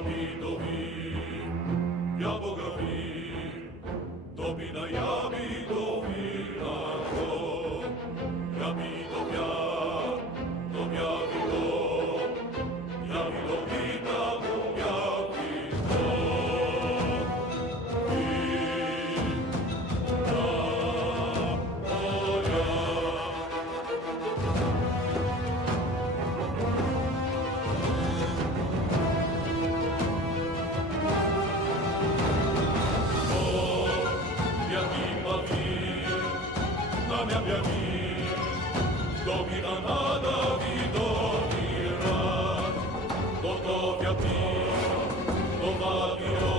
Jabidovi, Jabogavi, Dobina Jabidovi lako, Jabidovja, Dobjavido, Javidovita, Dobjavido. Domina nada vidovira, gotovja ti, dovavio,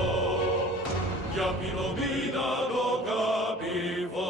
Jabilo mina dogabivo.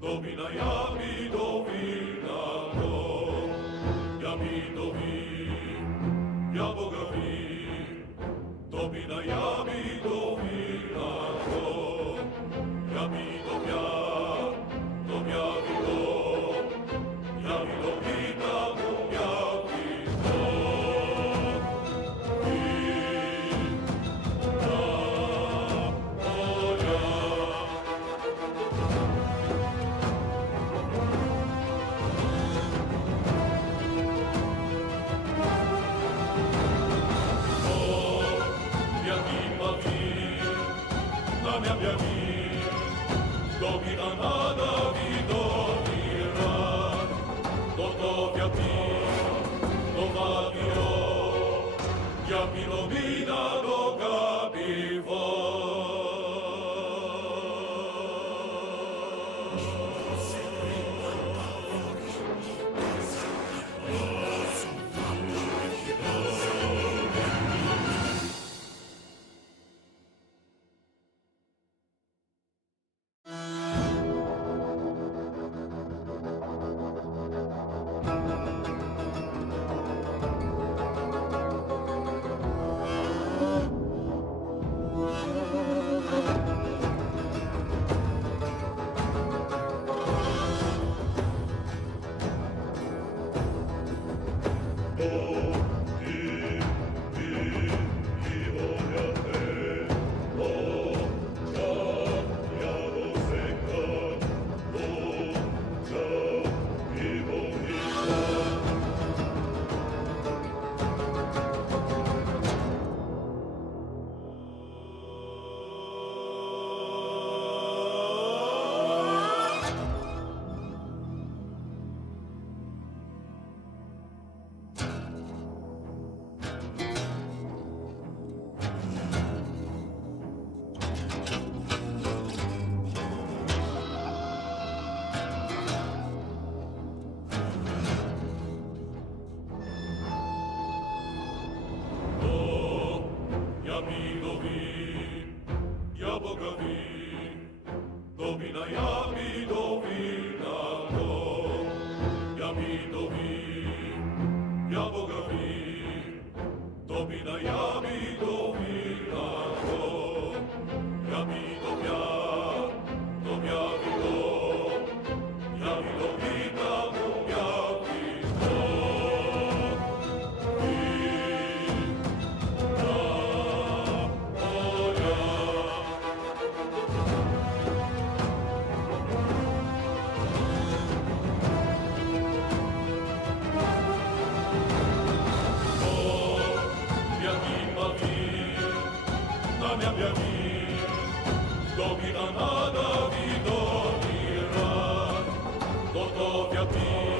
Domina Jabidovi lako, Jabidovi, Jabogavi, Domina Jabidovi lako, Jabidovja, Dobjavido, Javidovita, Dobjavido. Domina nada vidovira, gotovja ti, dovavio, Jabilo mina dogabivo. dominajami dominako, jami dobia, dobiavilo, jami dobita dobiavilo. Domina nada vidovira, gotovia pio,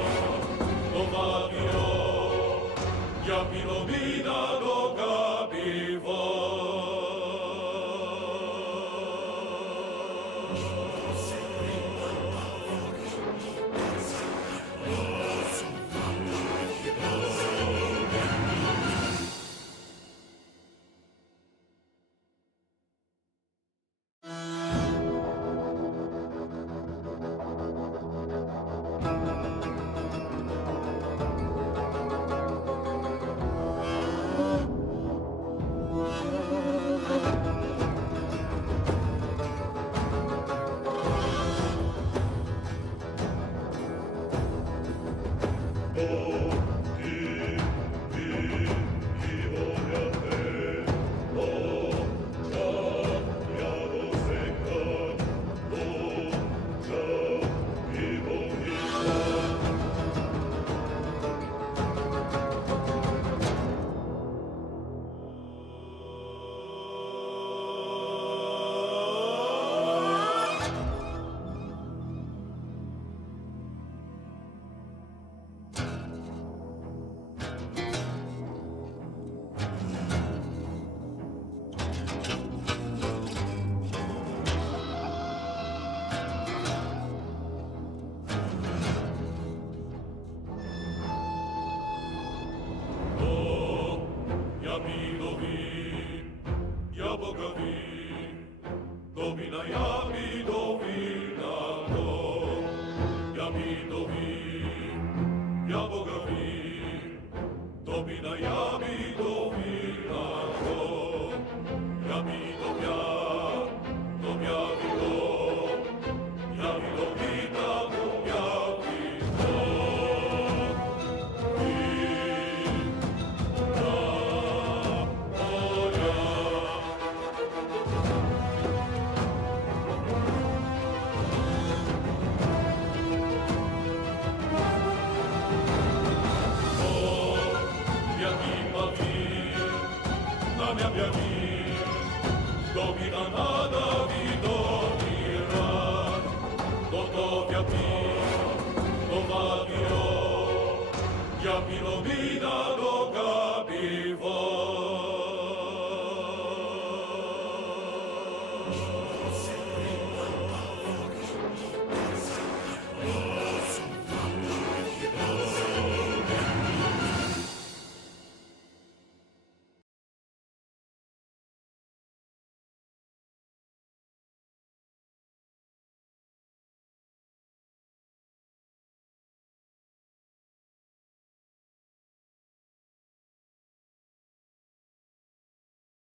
novaviro, ja pilomina dogabivo.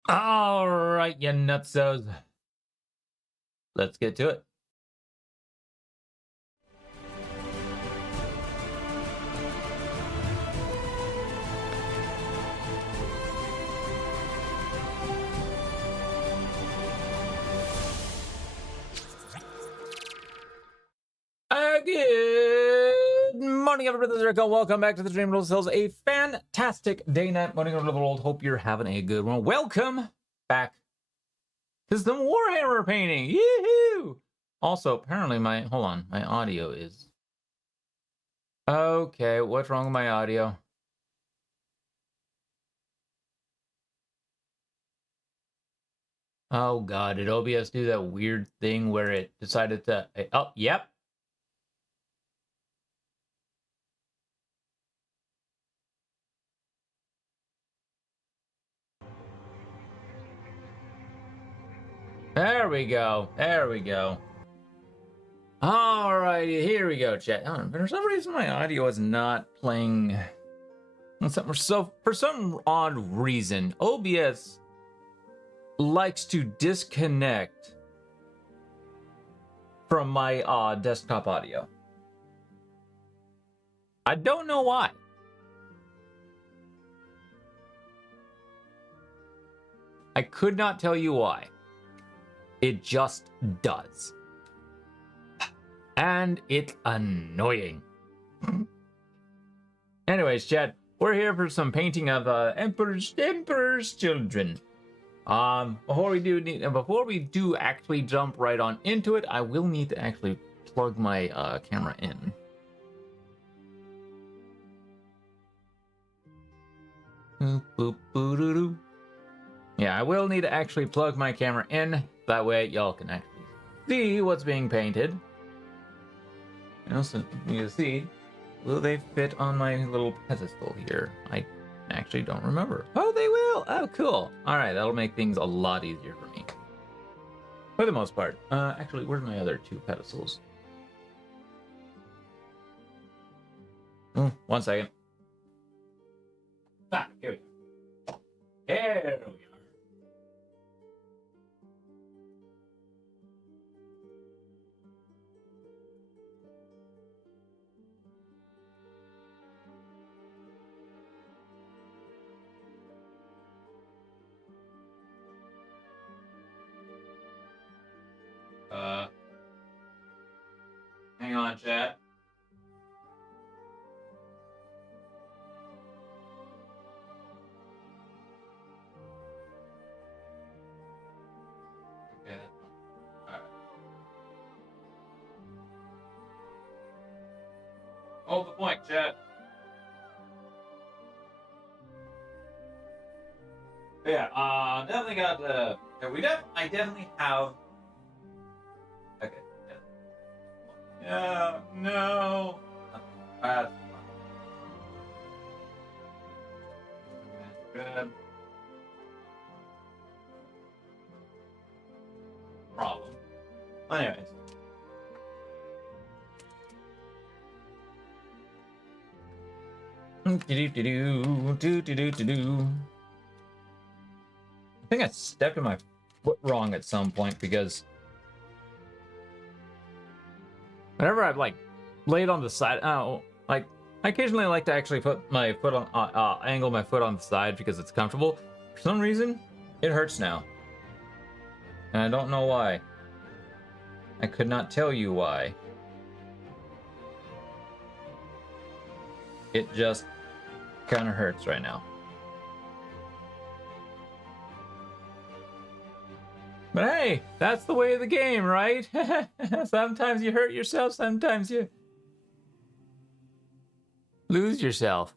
All right, you nutsos. Let's get to it. Good morning, everybody. This is Rico. Welcome back to the Dream World Cells. A fantastic day, night, morning, over the world. Hope you're having a good one. Welcome back to some Warhammer painting. Yoo-hoo! Also, apparently my audio is okay. What's wrong with my audio? Oh God, did OBS do that weird thing where it decided to? Oh, yep. There we go. There we go. Alrighty, here we go, chat. Oh, for some reason, my audio is not playing So for some odd reason, OBS likes to disconnect from my desktop audio. I don't know why. I could not tell you why. It just does. And it's annoying. Anyways, chat, we're here for some painting of Emperor's Children. Before we do actually jump right on into it, I will need to actually plug my camera in. Yeah, I will need to actually plug my camera in. That way y'all can actually see what's being painted. And also, you can see, will they fit on my little pedestal here? I actually don't remember. Oh, they will! Oh, cool. All right, that'll make things a lot easier for me. For the most part. Actually, where's my other two pedestals? One second. Ah, here we go. There we are. Hang on, chat. Okay. All right. Hold the point, chat. Yeah, definitely got I definitely have. Okay. Yeah, no. That's good. Problem. Anyways. I think I stepped in my foot wrong at some point because whenever I've like laid on the side, like I occasionally like to actually put my foot on, angle my foot on the side because it's comfortable. For some reason, it hurts now, and I don't know why. I could not tell you why. It just kind of hurts right now. But hey, that's the way of the game, right? Sometimes you hurt yourself, sometimes you lose yourself.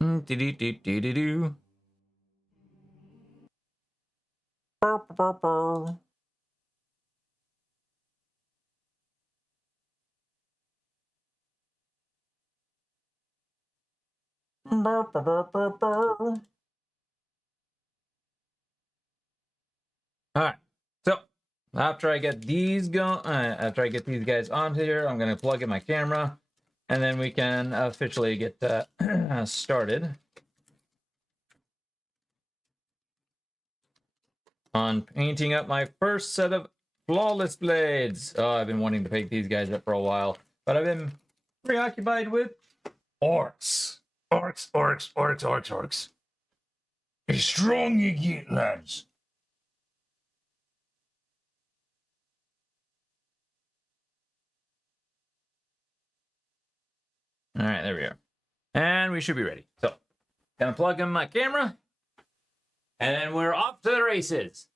Do-do-do-do-do-do. Burr. All right, so after I get these after I get these guys on here, I'm gonna plug in my camera, and then we can officially get started on painting up my first set of flawless blades. Oh, I've been wanting to paint these guys up for a while, but I've been preoccupied with orcs. Orcs. As strong you get, lads. All right, there we are. And we should be ready. So, gonna plug in my camera, and then we're off to the races.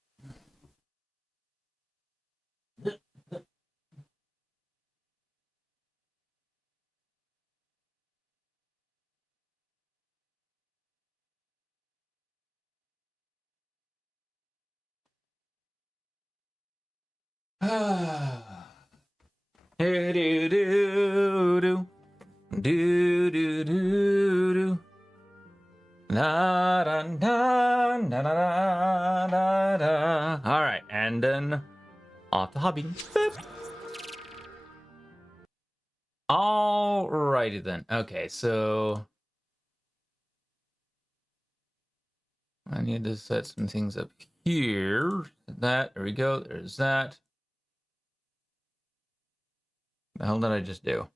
Do do do do do do do. Da, da, da, da, da, da, da. All right, and then off to hobby. Boop. Alrighty then. Okay, so I need to set some things up here. That, there we go. There's that. The hell did I just do?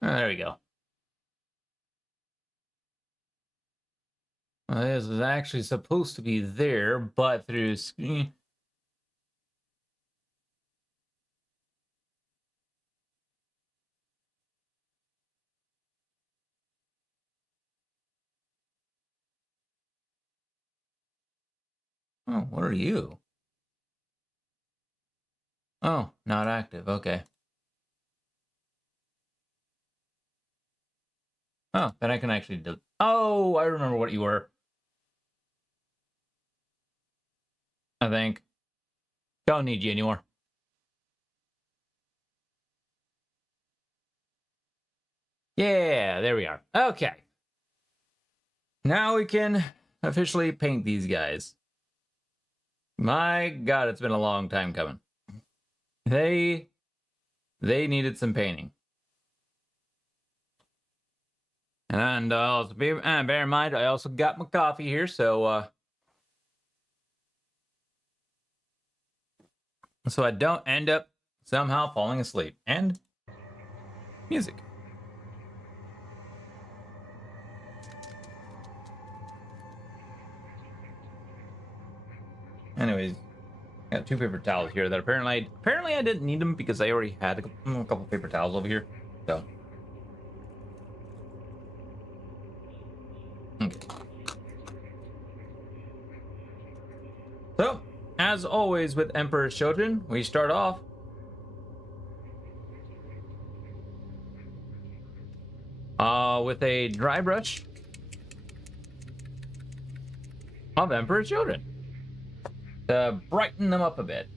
There we go. This is actually supposed to be there, but through screen. Oh, what are you? Oh, not active. Okay. Oh, then I can actually do. Oh, I remember what you were. I think. Don't need you anymore. Yeah, there we are. Okay. Now we can officially paint these guys. My God, it's been a long time coming. They needed some painting. And also bear in mind, I also got my coffee here, so I don't end up somehow falling asleep. And music. Anyways, got 2 paper towels here that apparently I didn't need them because I already had a couple paper towels over here. So okay. So as always with Emperor's Children, we start off with a dry brush of Emperor's Children to brighten them up a bit.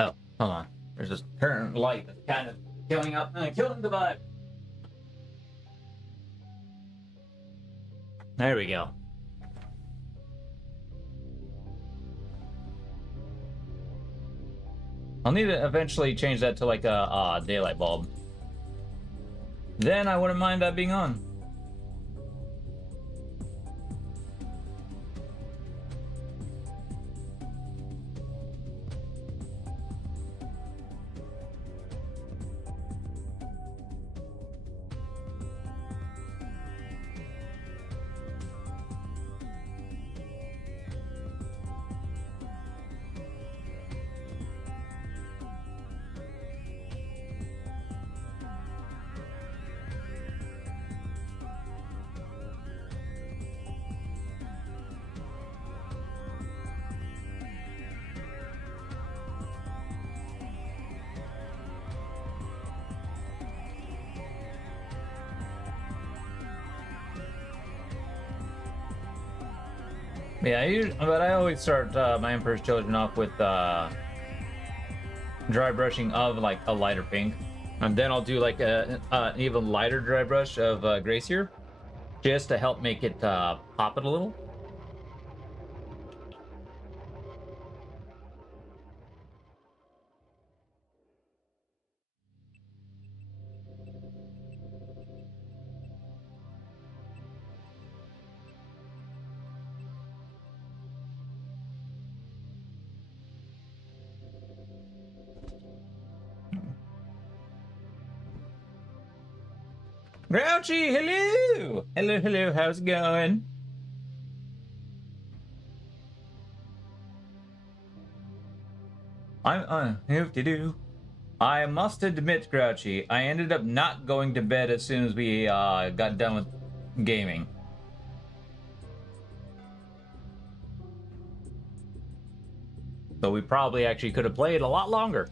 Oh, hold on. There's this current light that's kind of killing the vibe. There we go. I'll need to eventually change that to like a daylight bulb. Then I wouldn't mind that being on. Yeah, but I always start my Emperor's Children off with dry brushing of like a lighter pink, and then I'll do like an even lighter dry brush of Gracier, just to help make it pop it a little. Grouchy, hello! Hello, how's it going? I must admit, Grouchy, I ended up not going to bed as soon as we got done with gaming. So we probably actually could have played a lot longer.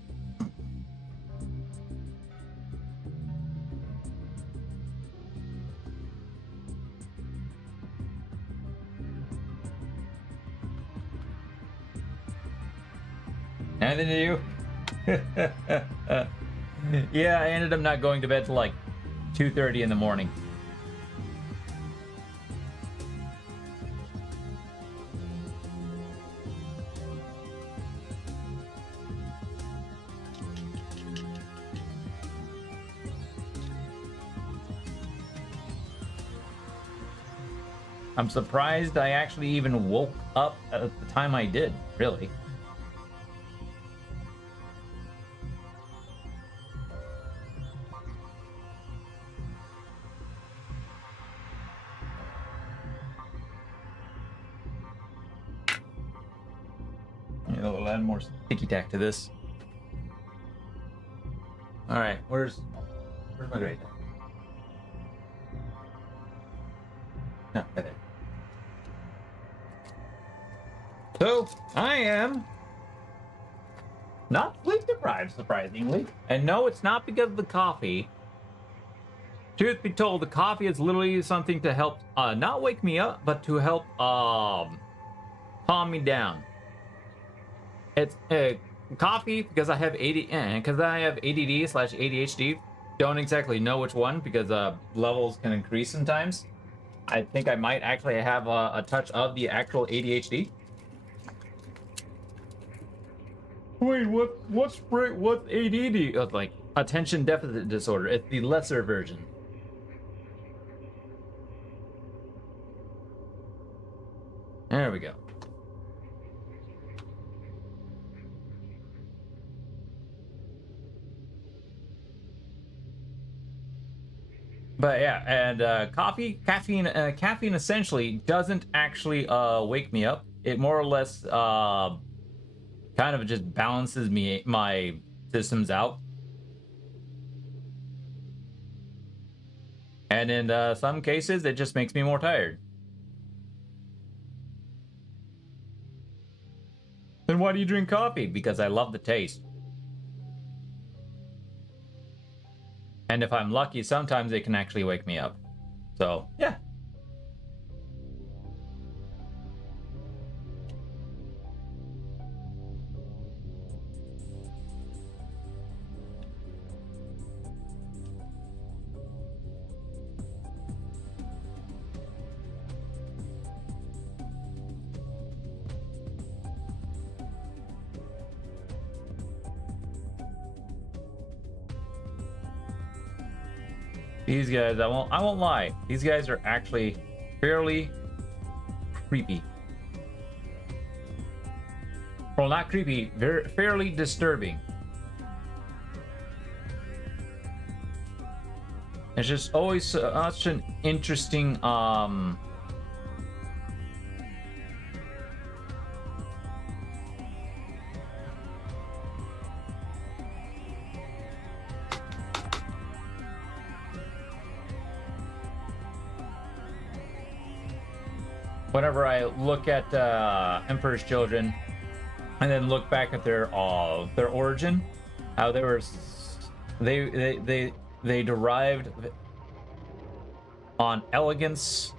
Anything to you? Yeah, I ended up not going to bed till like 2:30 in the morning. I'm surprised I actually even woke up at the time I did, really. Yeah, we'll add more sticky tack to this. All right, where's my grade? No, right there. So I am not sleep deprived, surprisingly. And no, it's not because of the coffee. Truth be told, the coffee is literally something to help not wake me up, but to help calm me down. It's coffee because I have ADD/ADHD. Don't exactly know which one because levels can increase sometimes. I think I might actually have a touch of the actual ADHD. Wait, what's ADD? Oh, like attention deficit disorder. It's the lesser version. There we go. But yeah, and caffeine essentially doesn't actually wake me up. It more or less kind of just balances my systems out. And in some cases, it just makes me more tired. Then why do you drink coffee? Because I love the taste. And if I'm lucky, sometimes it can actually wake me up. So, yeah. These guys, I won't lie. These guys are actually fairly creepy. Well, not creepy, fairly disturbing. It's just always such an interesting whenever I look at Emperor's Children, and then look back at their origin, how they were they derived on elegance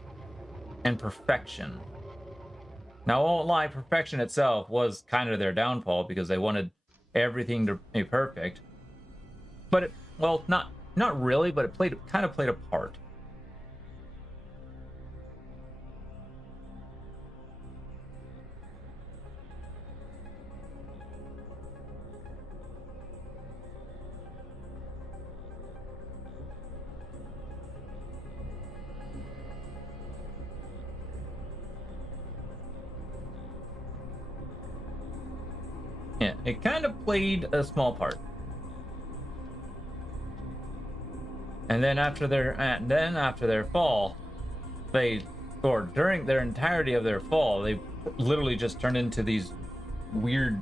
and perfection. Now, I won't lie, perfection itself was kind of their downfall because they wanted everything to be perfect. But it, well, not really, but it kind of played a part. Yeah, it kind of played a small part. And then after their fall, or during their entirety of their fall, they literally just turned into these weird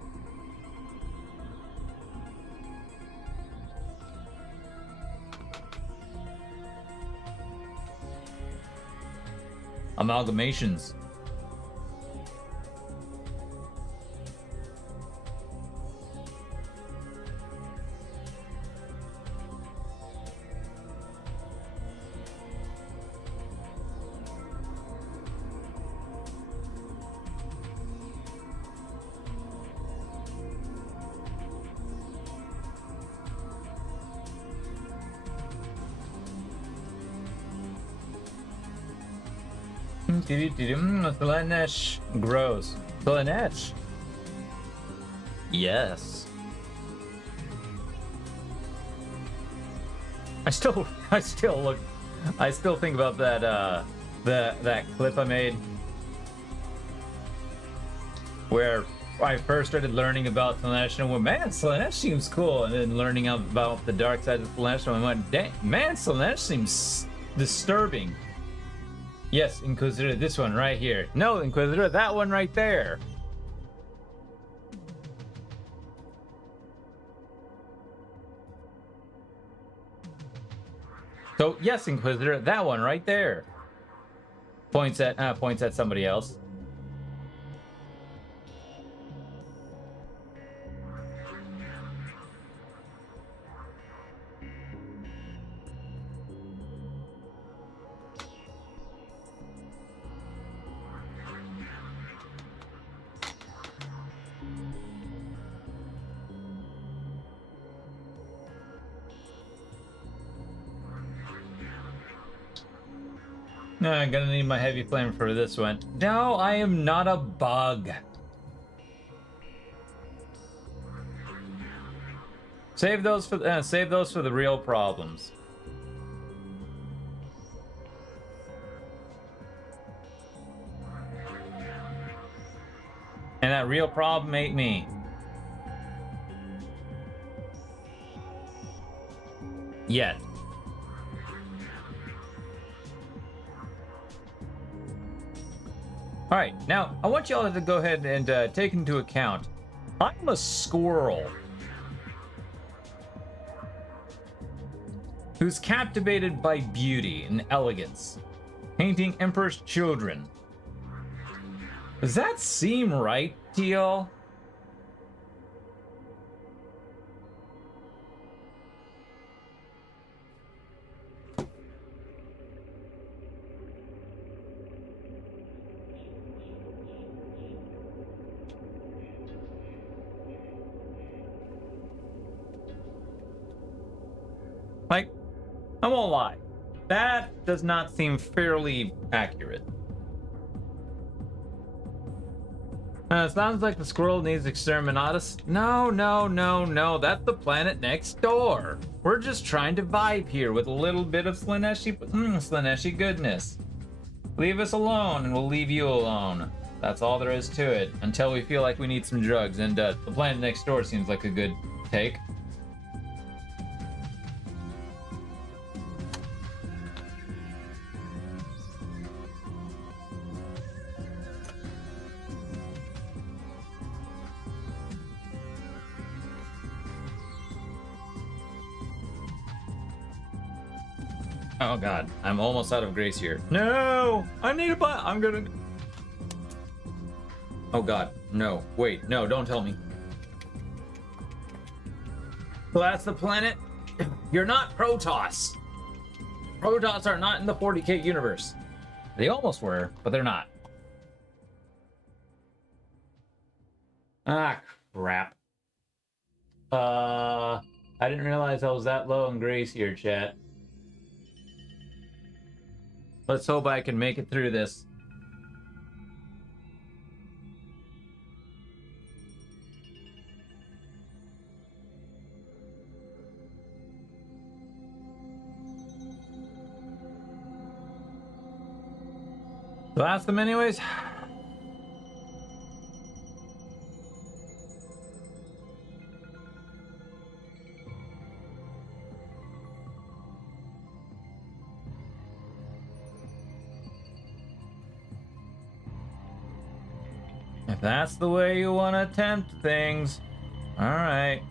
amalgamations. Slanesh grows. Slanesh. Yes. I still think about that that clip I made where I first started learning about Slanesh and went, man, Slanesh seems cool, and then learning about the dark side of Slanesh, and I went, dang, man, Slanesh seems disturbing. Yes, Inquisitor, this one right here. No, Inquisitor, that one right there. So yes, Inquisitor, that one right there. Points at somebody else. No, I'm gonna need my heavy flame for this one. No, I am not a bug. Save those for the real problems. And that real problem ain't me. Yet. All right, now I want y'all to go ahead and take into account, I'm a squirrel who's captivated by beauty and elegance, painting Emperor's children. Does that seem right to y'all? Like, I won't lie. That does not seem fairly accurate. It sounds like the squirrel needs exterminatus. No, no, no, no. That's the planet next door. We're just trying to vibe here with a little bit of Slaneshi goodness. Leave us alone and we'll leave you alone. That's all there is to it. Until we feel like we need some drugs. And the planet next door seems like a good take. Oh god, I'm almost out of grace here. No! I need a buy. I'm gonna... Oh god, no. Wait, no, don't tell me. So that's the planet? You're not Protoss. Protoss are not in the 40k universe. They almost were, but they're not. Ah, crap. I didn't realize I was that low in grace here, chat. Let's hope I can make it through this. Blast them anyways. If that's the way you want to attempt things, all right.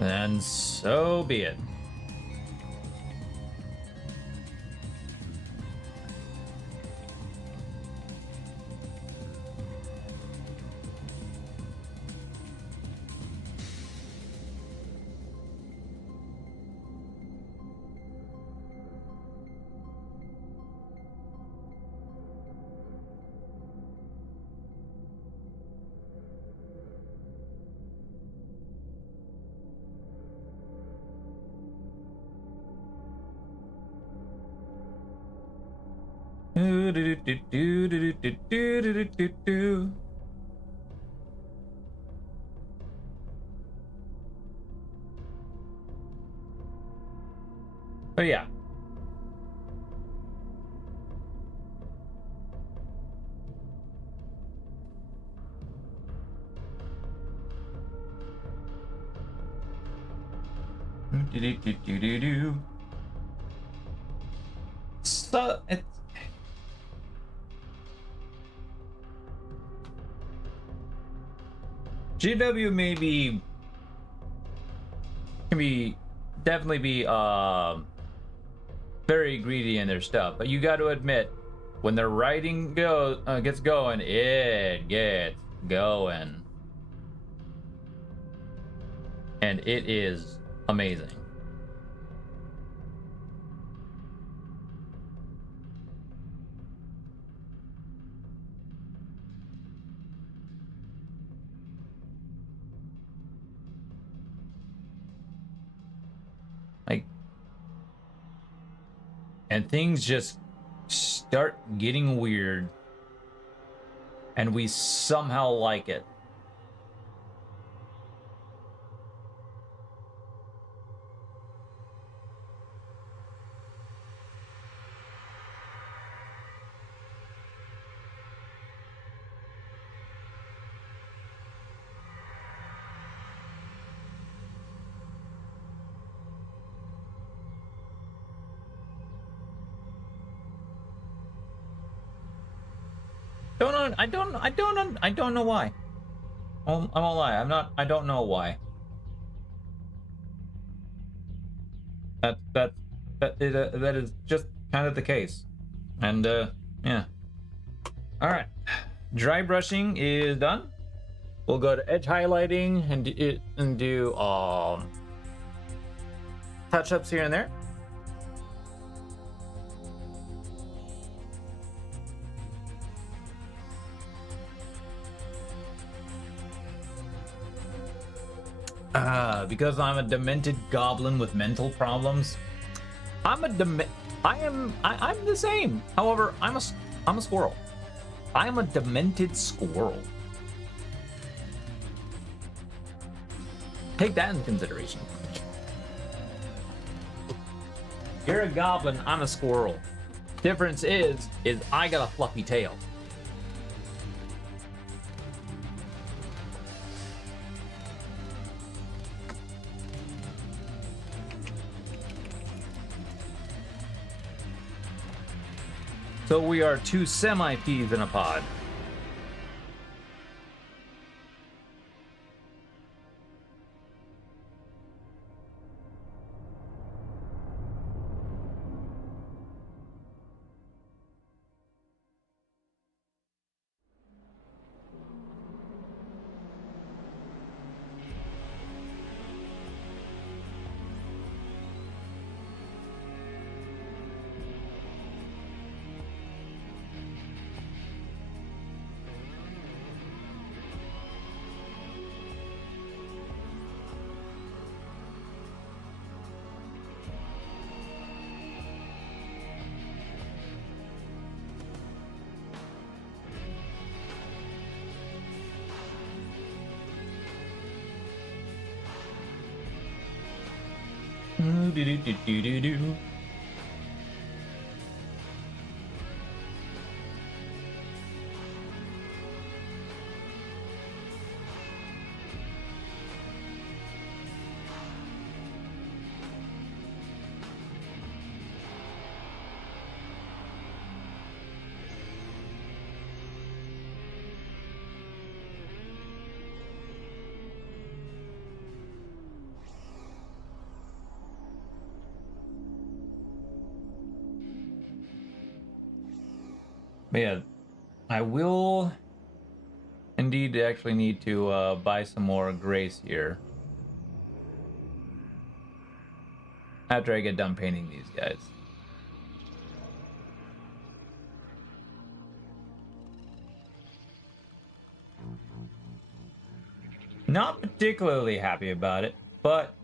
Then so be it. But yeah. So it's GW maybe can be definitely be very greedy in their stuff, but you got to admit when their writing gets going, it gets going, and it is amazing. Like, and things just start getting weird, and we somehow like it. I don't know why. I won't lie. I don't know why. That is just kind of the case. And yeah. All right. Dry brushing is done. We'll go to edge highlighting and do touch-ups here and there. Because I'm a demented goblin with mental problems. I'm the same. However, I'm a squirrel. I'm a demented squirrel. Take that into consideration. You're a goblin, I'm a squirrel. Difference is I got a fluffy tail. So we are two semi-peas in a pod. Do-do-do-do-do-do. But yeah, I will indeed actually need to buy some more grace here after I get done painting these guys. Not particularly happy about it, but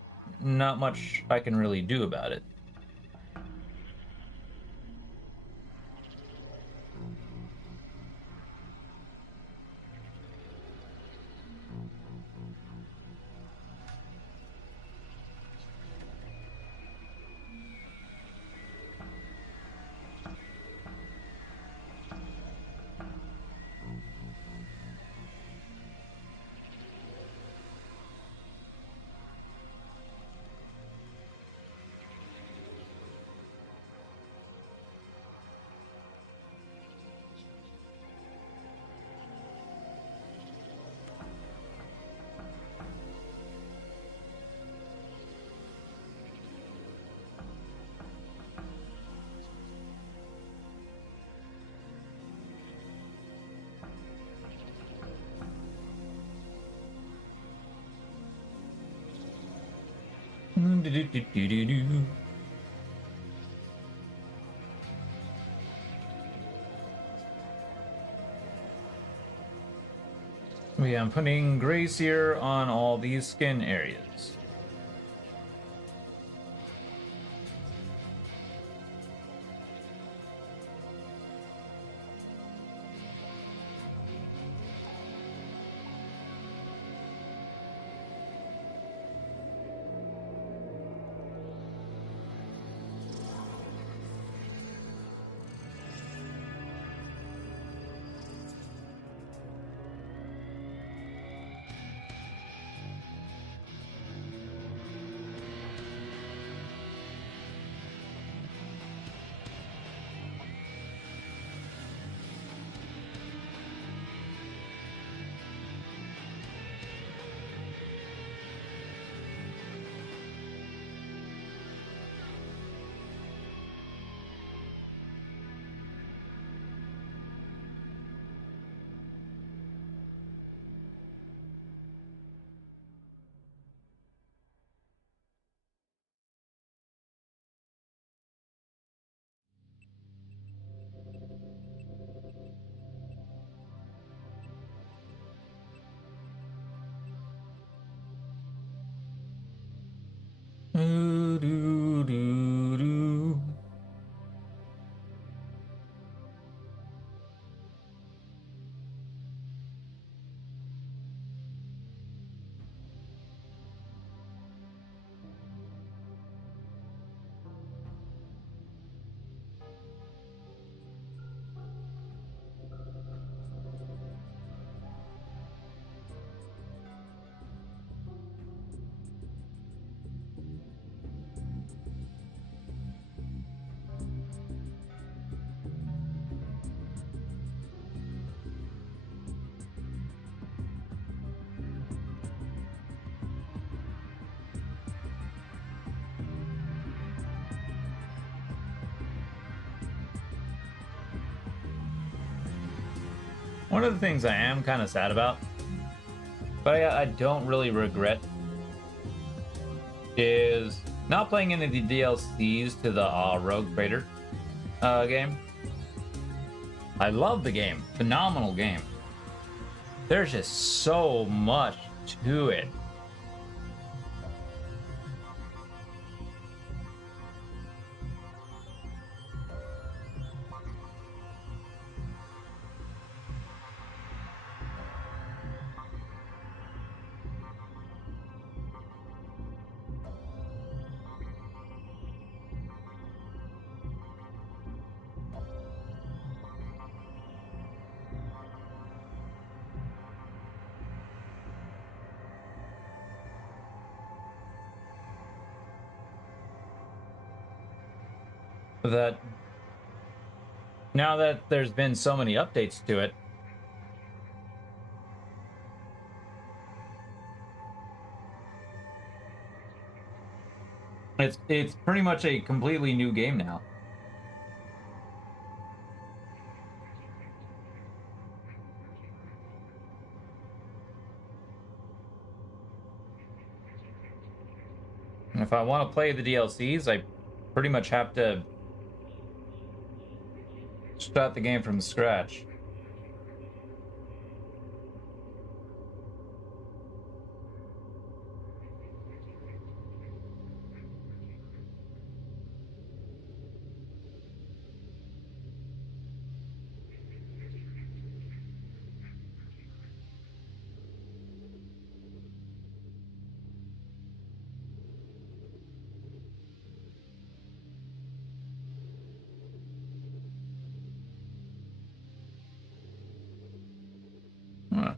not much I can really do about it. Yeah, I'm putting Gracier on all these skin areas. Do, do, do, do. One of the things I am kind of sad about, but I don't really regret, is not playing any of the DLCs to the Rogue Trader game. I love the game. Phenomenal game. There's just so much to it. That now that there's been so many updates to it, it's pretty much a completely new game now. And if I want to play the DLCs, I pretty much have to start the game from scratch. Huh.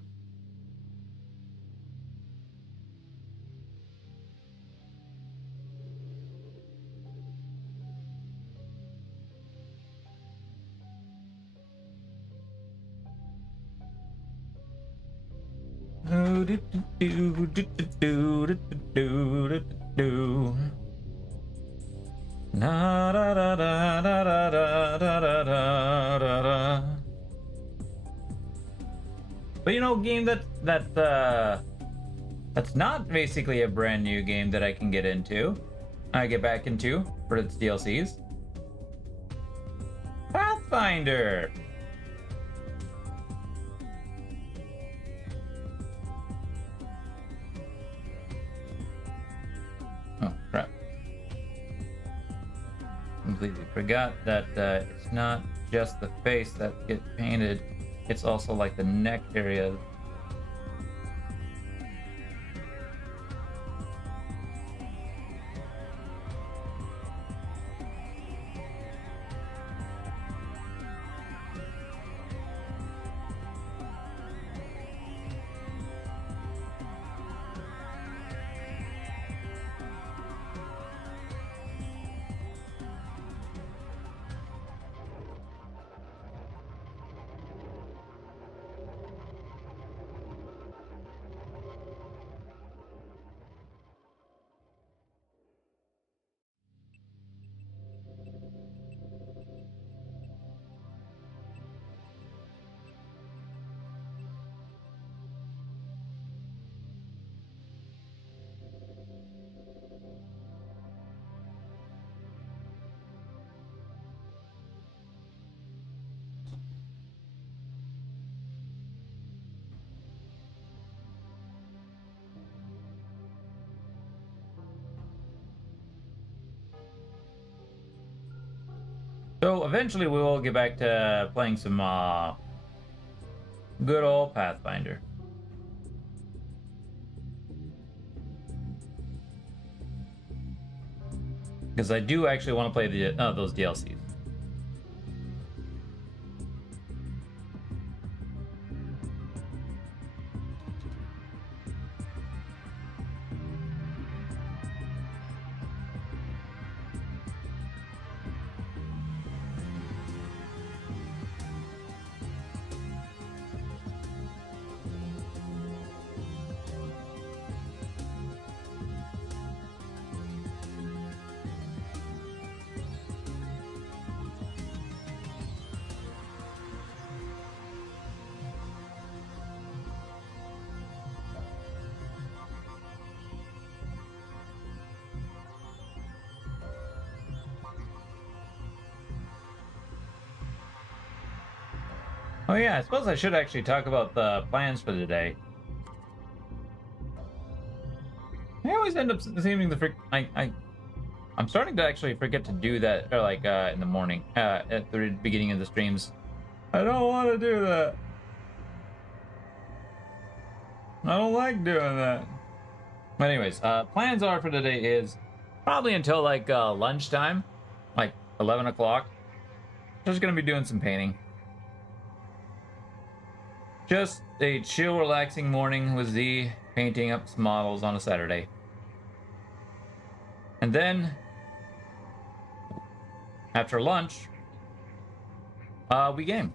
Na da da da da da da da da da da. But you know, game that That's not basically a brand new game that I can get into. I get back into for its DLCs. Pathfinder. Oh crap! Completely forgot that it's not just the face that gets painted; it's also like the neck area. So eventually we will get back to playing some good old Pathfinder. Because I do actually want to play the those DLCs. Oh yeah, I suppose I should actually talk about the plans for today. I always end up seeming to I'm starting to actually forget to do that, or like in the morning, at the beginning of the streams. I don't want to do that. I don't like doing that. But anyways, plans are for today is probably until like lunchtime, like 11 o'clock. Just gonna be doing some painting. Just a chill, relaxing morning with Z, painting up some models on a Saturday. And then, after lunch, we game.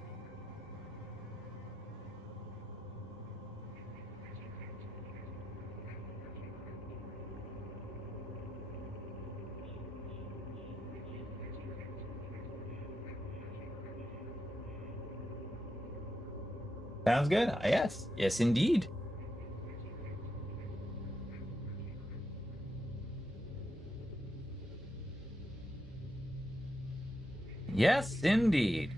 Sounds good. Yes. Yes, indeed. Yes, indeed.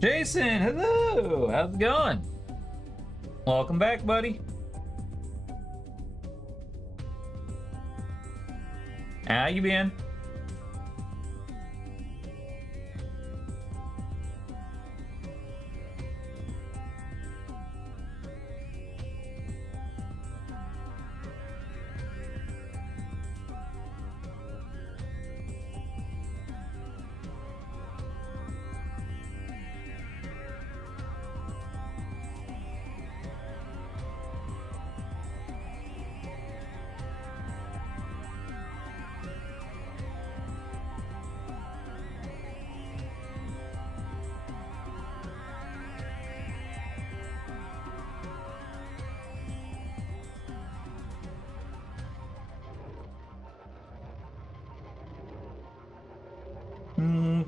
Jason, hello. How's it going? Welcome back, buddy. How you been?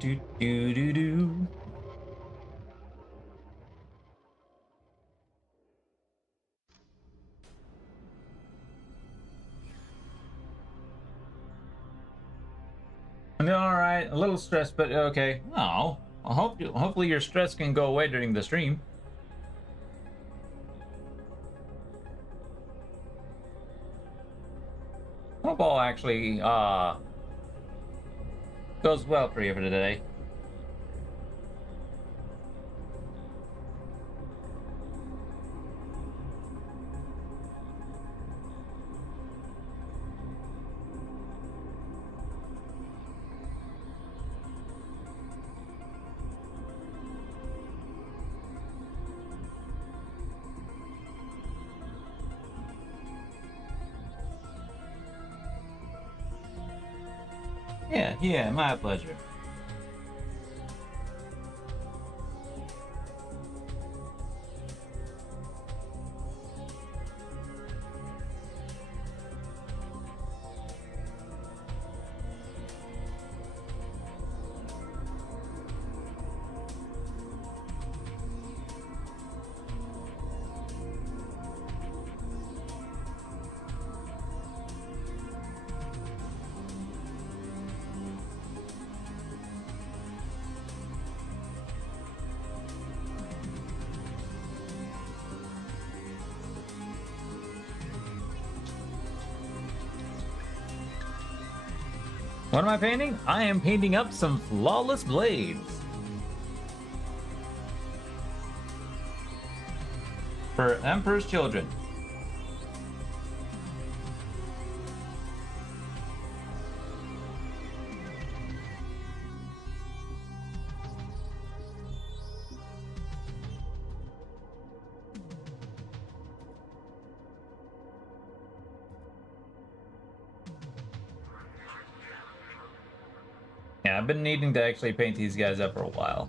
do, do, do, do. All right, a little stressed, but okay. Oh, hopefully your stress can go away during the stream. Hope all actually goes well for you for today. Yeah, my pleasure. What am I painting? I am painting up some flawless blades. For Emperor's Children. Yeah, I've been needing to actually paint these guys up for a while.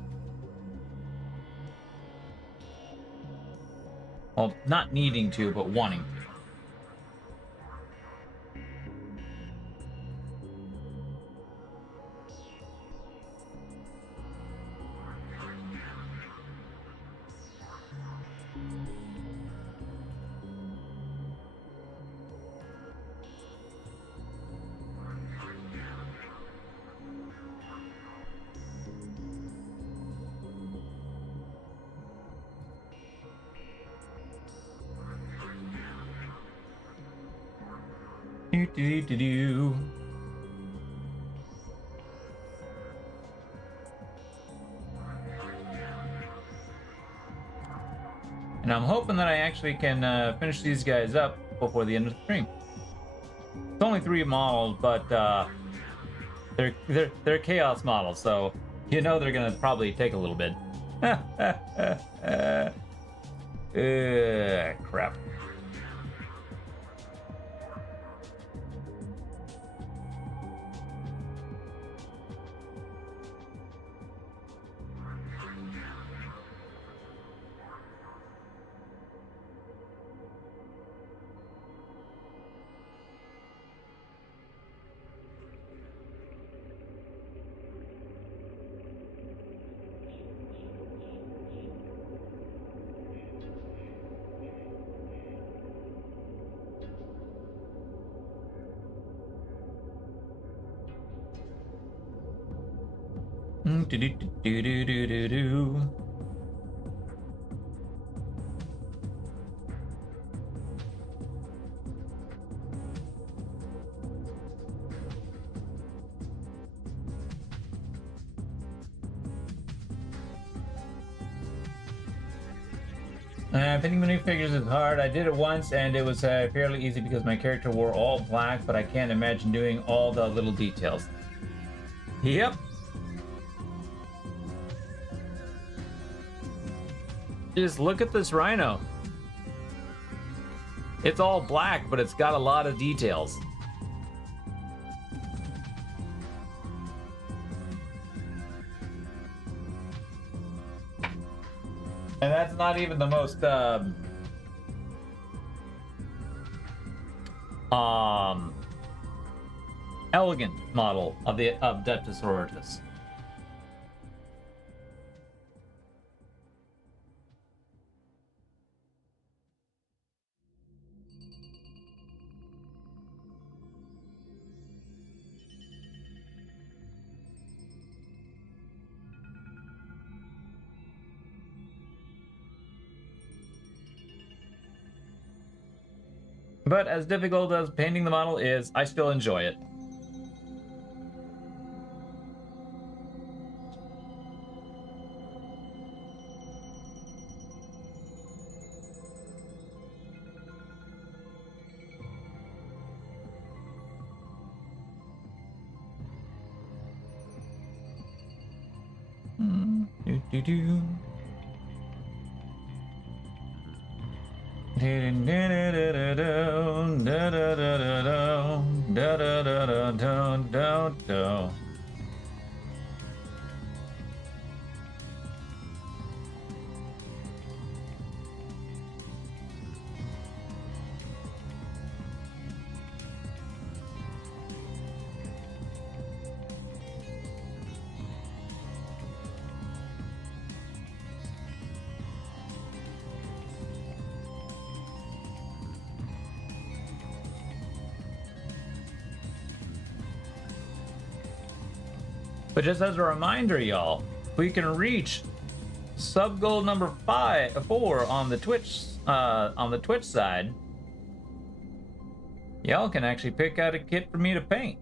Well, not needing to, but wanting to. Do, do, do, do. And I'm hoping that I actually can finish these guys up before the end of the stream. It's only 3 models, but they're chaos models, so you know they're gonna probably take a little bit. Crap. Do, do, do, do, do, do, do. Painting minifigures is hard. I did it once and it was fairly easy because my character wore all black, but I can't imagine doing all the little details. Yep. Just look at this rhino. It's all black, but it's got a lot of details. And that's not even the most elegant model of Adeptus Sororitas. But as difficult as painting the model is, I still enjoy it. Do-do-do. But just as a reminder, y'all, we can reach sub goal number 4 on the Twitch side. Y'all can actually pick out a kit for me to paint.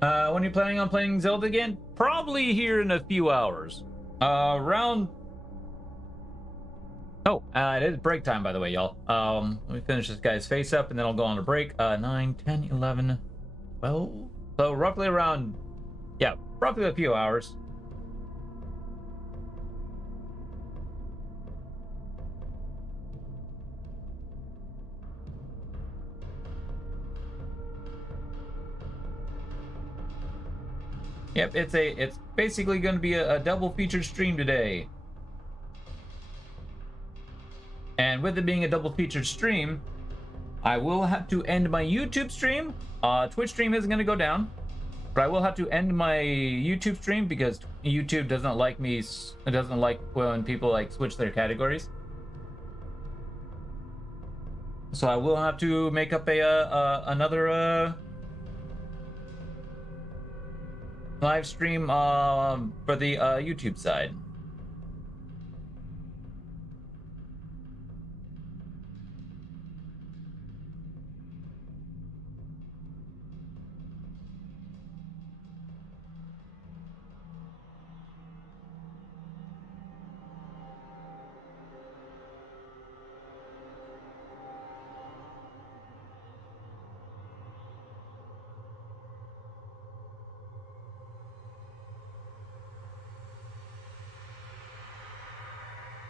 When are you planning on playing Zelda again? Probably here in a few hours. Around... Oh, it is break time, by the way, y'all. Let me finish this guy's face up, and then I'll go on a break. 9, 10, 11, 12. So roughly around... Yeah, roughly a few hours. Yep, it's basically going to be a double featured stream today. And with it being a double featured stream, I will have to end my YouTube stream. Twitch stream isn't going to go down, but I will have to end my YouTube stream because YouTube doesn't like me. It doesn't like when people like switch their categories. So I will have to make up another live stream for the YouTube side.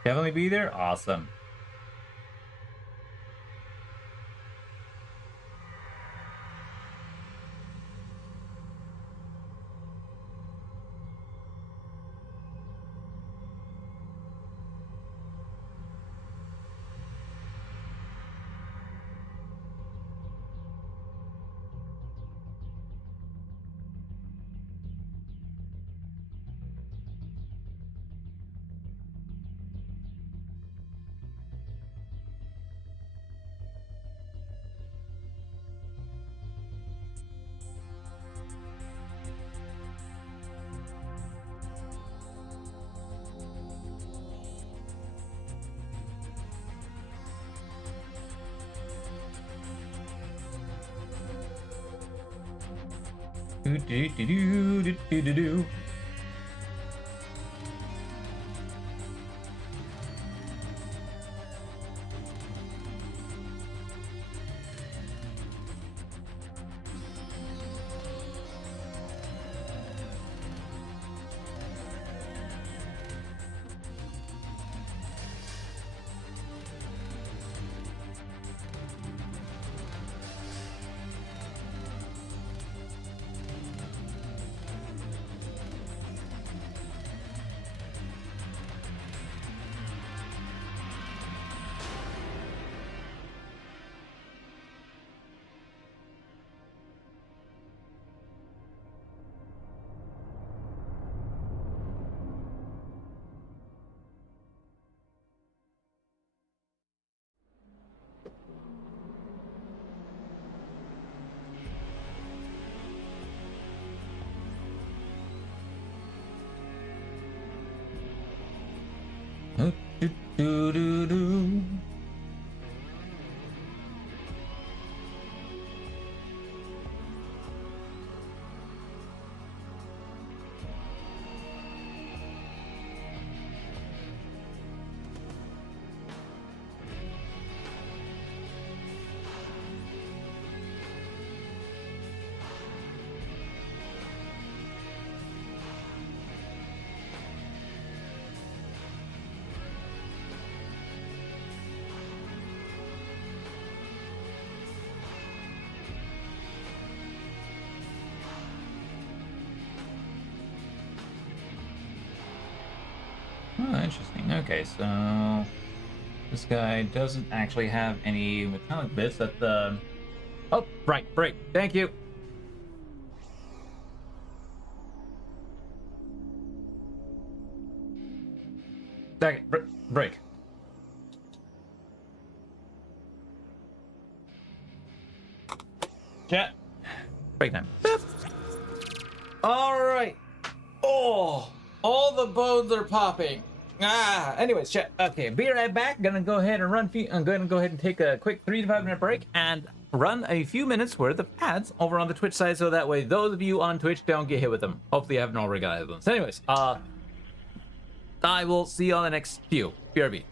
Definitely be there? Awesome. Do. Do, do, do, do. Oh, interesting. Okay, so this guy doesn't actually have any metallic bits at the... Oh, right, break. Thank you. Okay, break. Chat. Break time. All right. Oh, all the bones are popping. Anyways, chat. Okay, be right back. Gonna go ahead and run. I'm gonna go ahead and take a quick 3 to 5 minute break and run a few minutes worth of ads over on the Twitch side, so that way those of you on Twitch don't get hit with them. Hopefully, I haven't already got them. So anyways, I will see you on the next few. BRB.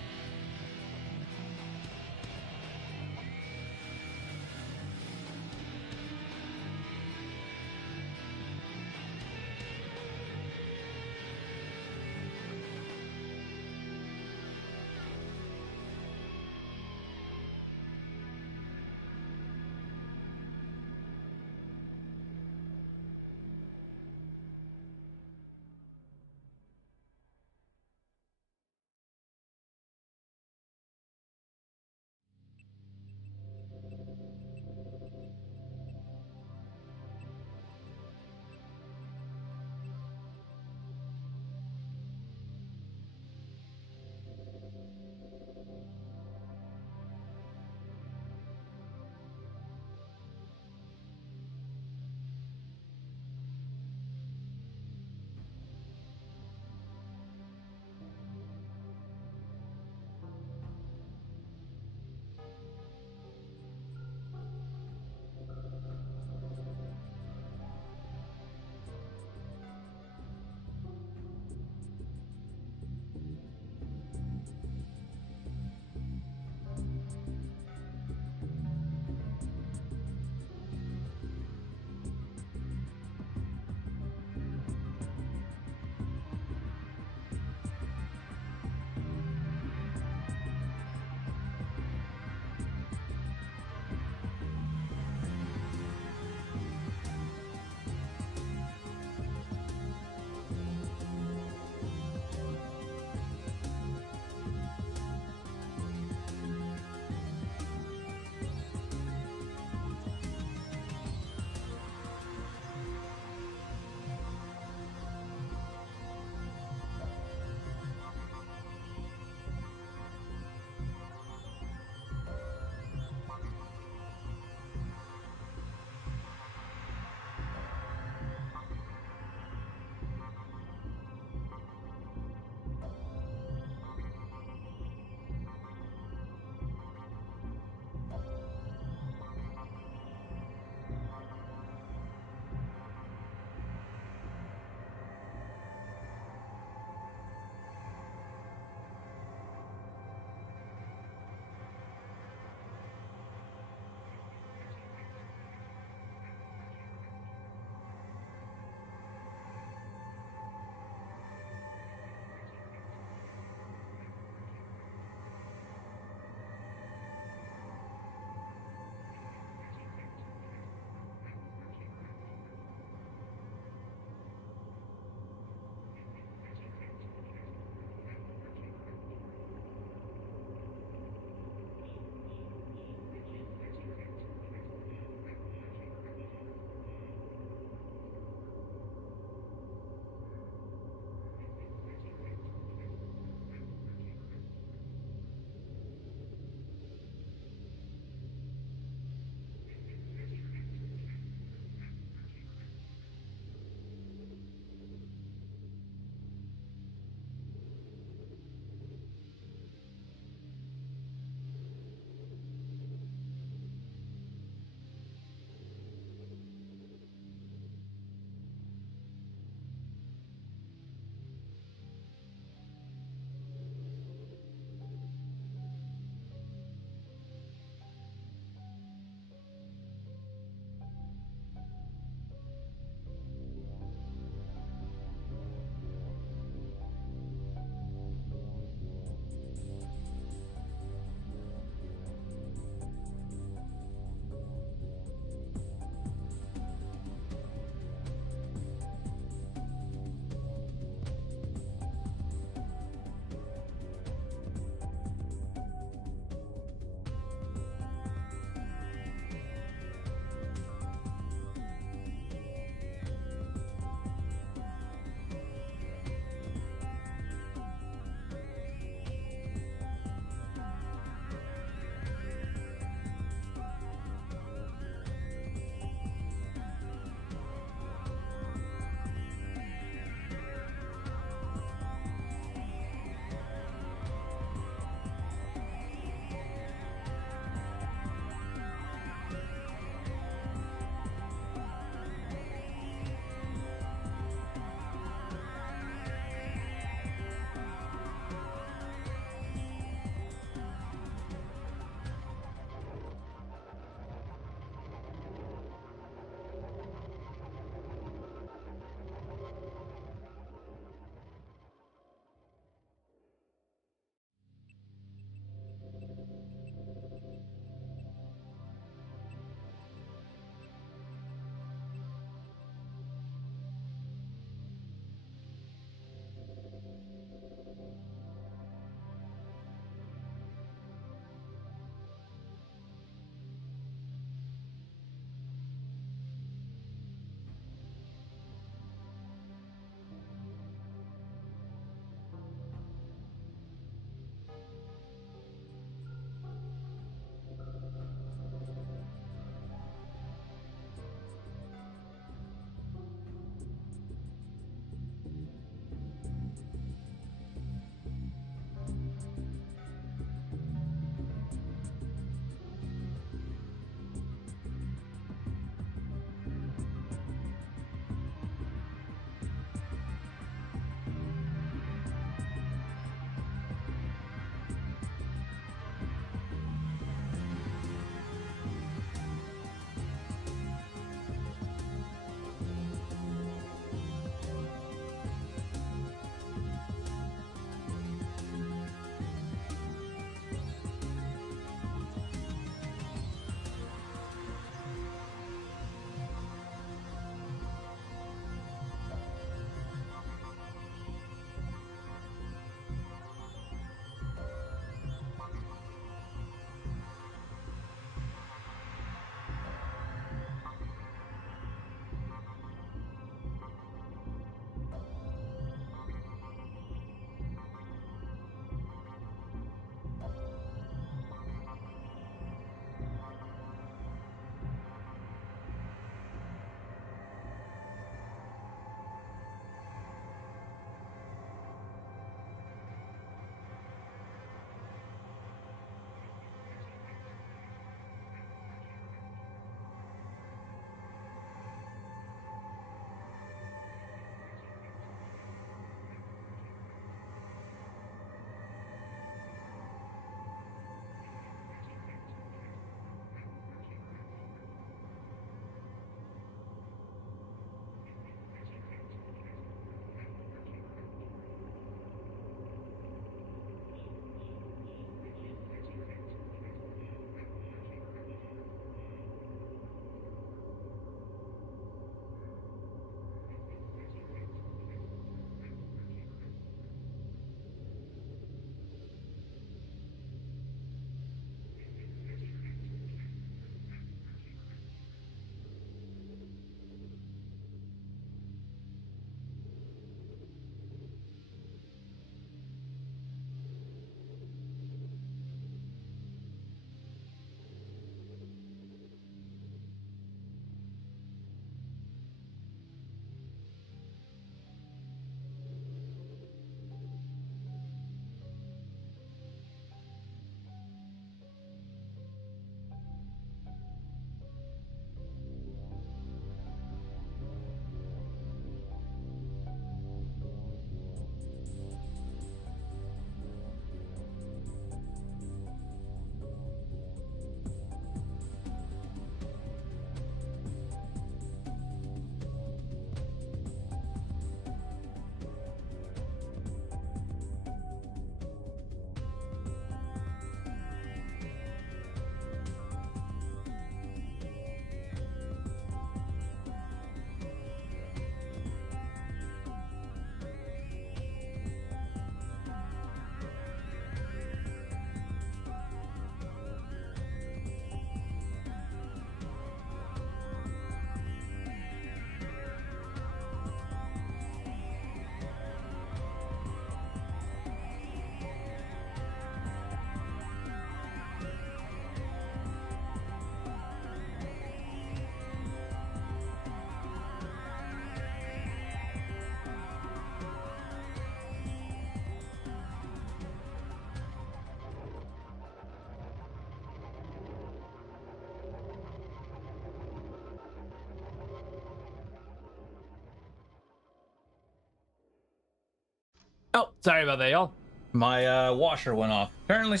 Oh, sorry about that, y'all. My washer went off. Currently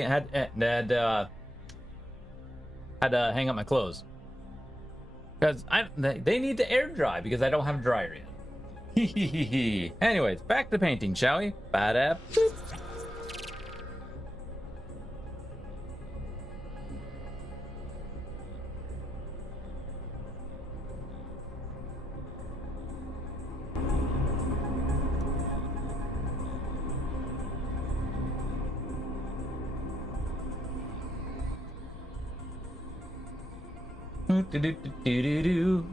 had to hang up my clothes because they need to air dry because I don't have a dryer yet. Anyways, back to painting, shall we? Ba-da. Do-do-do-do-do-do.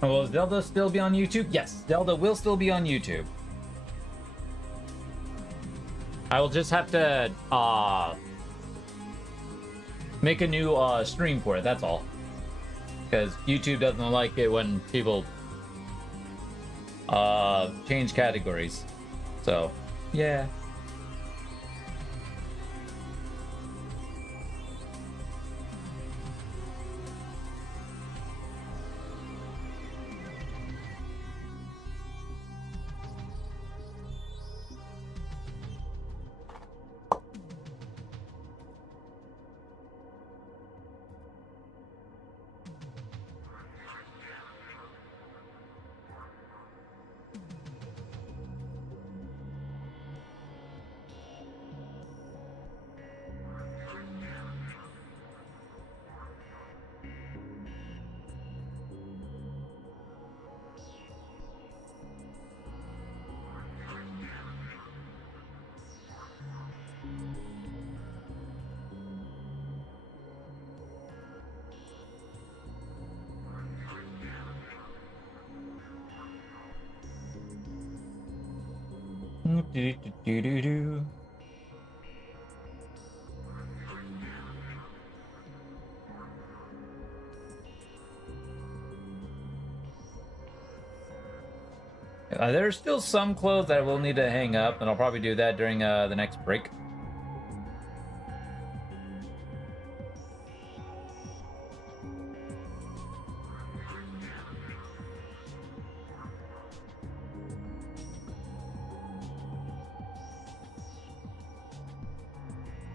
Will Zelda still be on YouTube? Yes, Zelda will still be on YouTube. I will just have to make a new stream for it, that's all. Because YouTube doesn't like it when people change categories. So, yeah. Do-do-do-do-do. There's still some clothes that I will need to hang up, and I'll probably do that during the next break.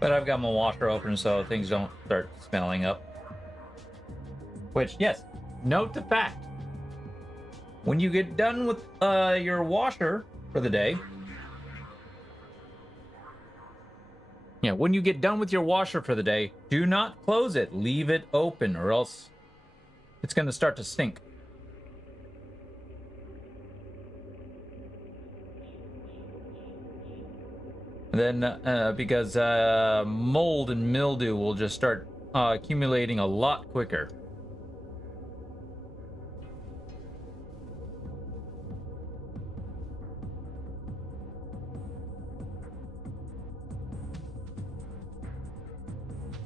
But I've got my washer open so things don't start smelling up. Which, yes, note the fact. When you get done with your washer for the day, when you get done with your washer for the day, do not close it. Leave it open or else it's going to start to stink. And then, because mold and mildew will just start accumulating a lot quicker.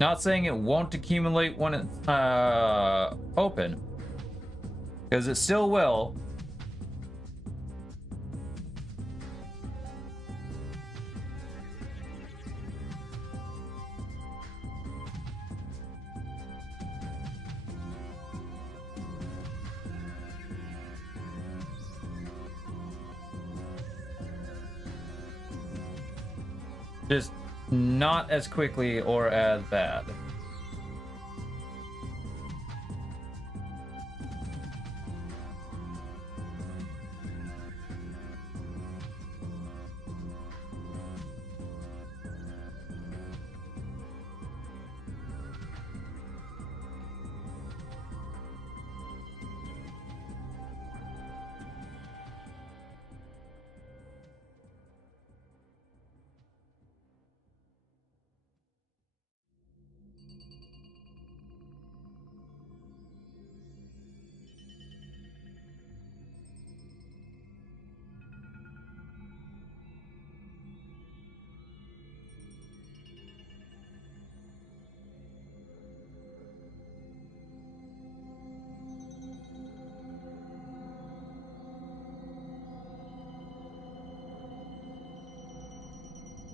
Not saying it won't accumulate when it's open, because it still will. Just not as quickly or as bad.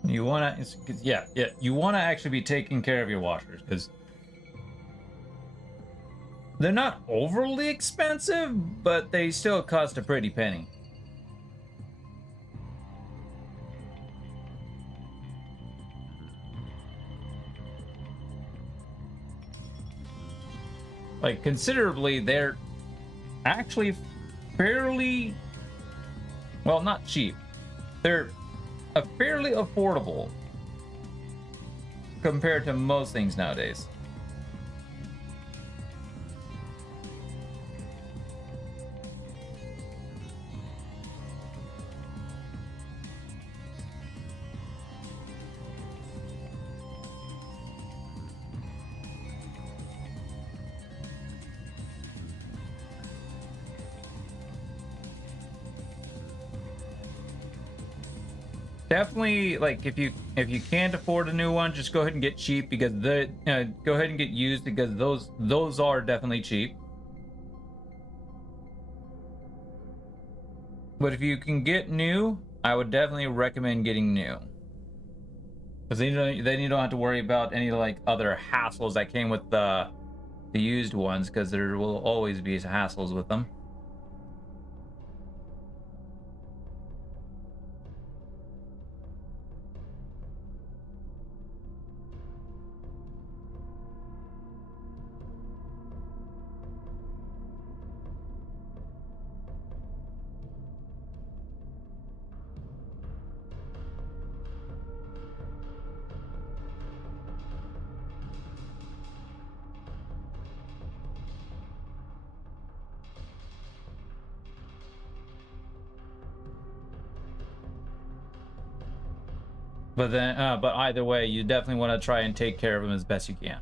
You want to, yeah, you want to actually be taking care of your washers because they're not overly expensive, but they still cost a pretty penny. Like, considerably, they're actually fairly, well, not cheap. They're fairly affordable compared to most things nowadays. Definitely, like, if you can't afford a new one, just go ahead and get cheap because go ahead and get used because those are definitely cheap. But if you can get new, I would definitely recommend getting new. Because then you don't have to worry about any like other hassles that came with the used ones, because there will always be hassles with them. But then, but either way, you definitely want to try and take care of them as best you can.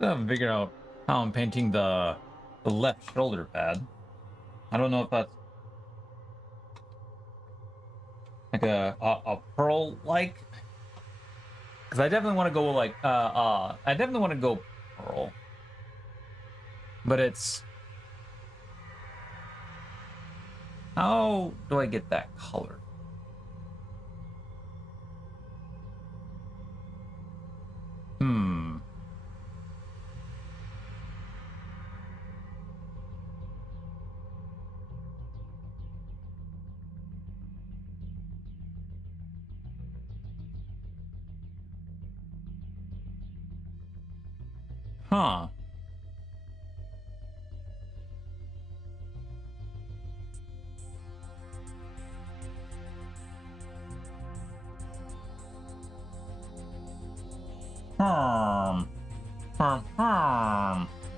I haven't figured out how I'm painting the left shoulder pad. I don't know if that's like a pearl like, because I definitely want to go like I definitely want to go pearl, but it's how do I get that color? Huh.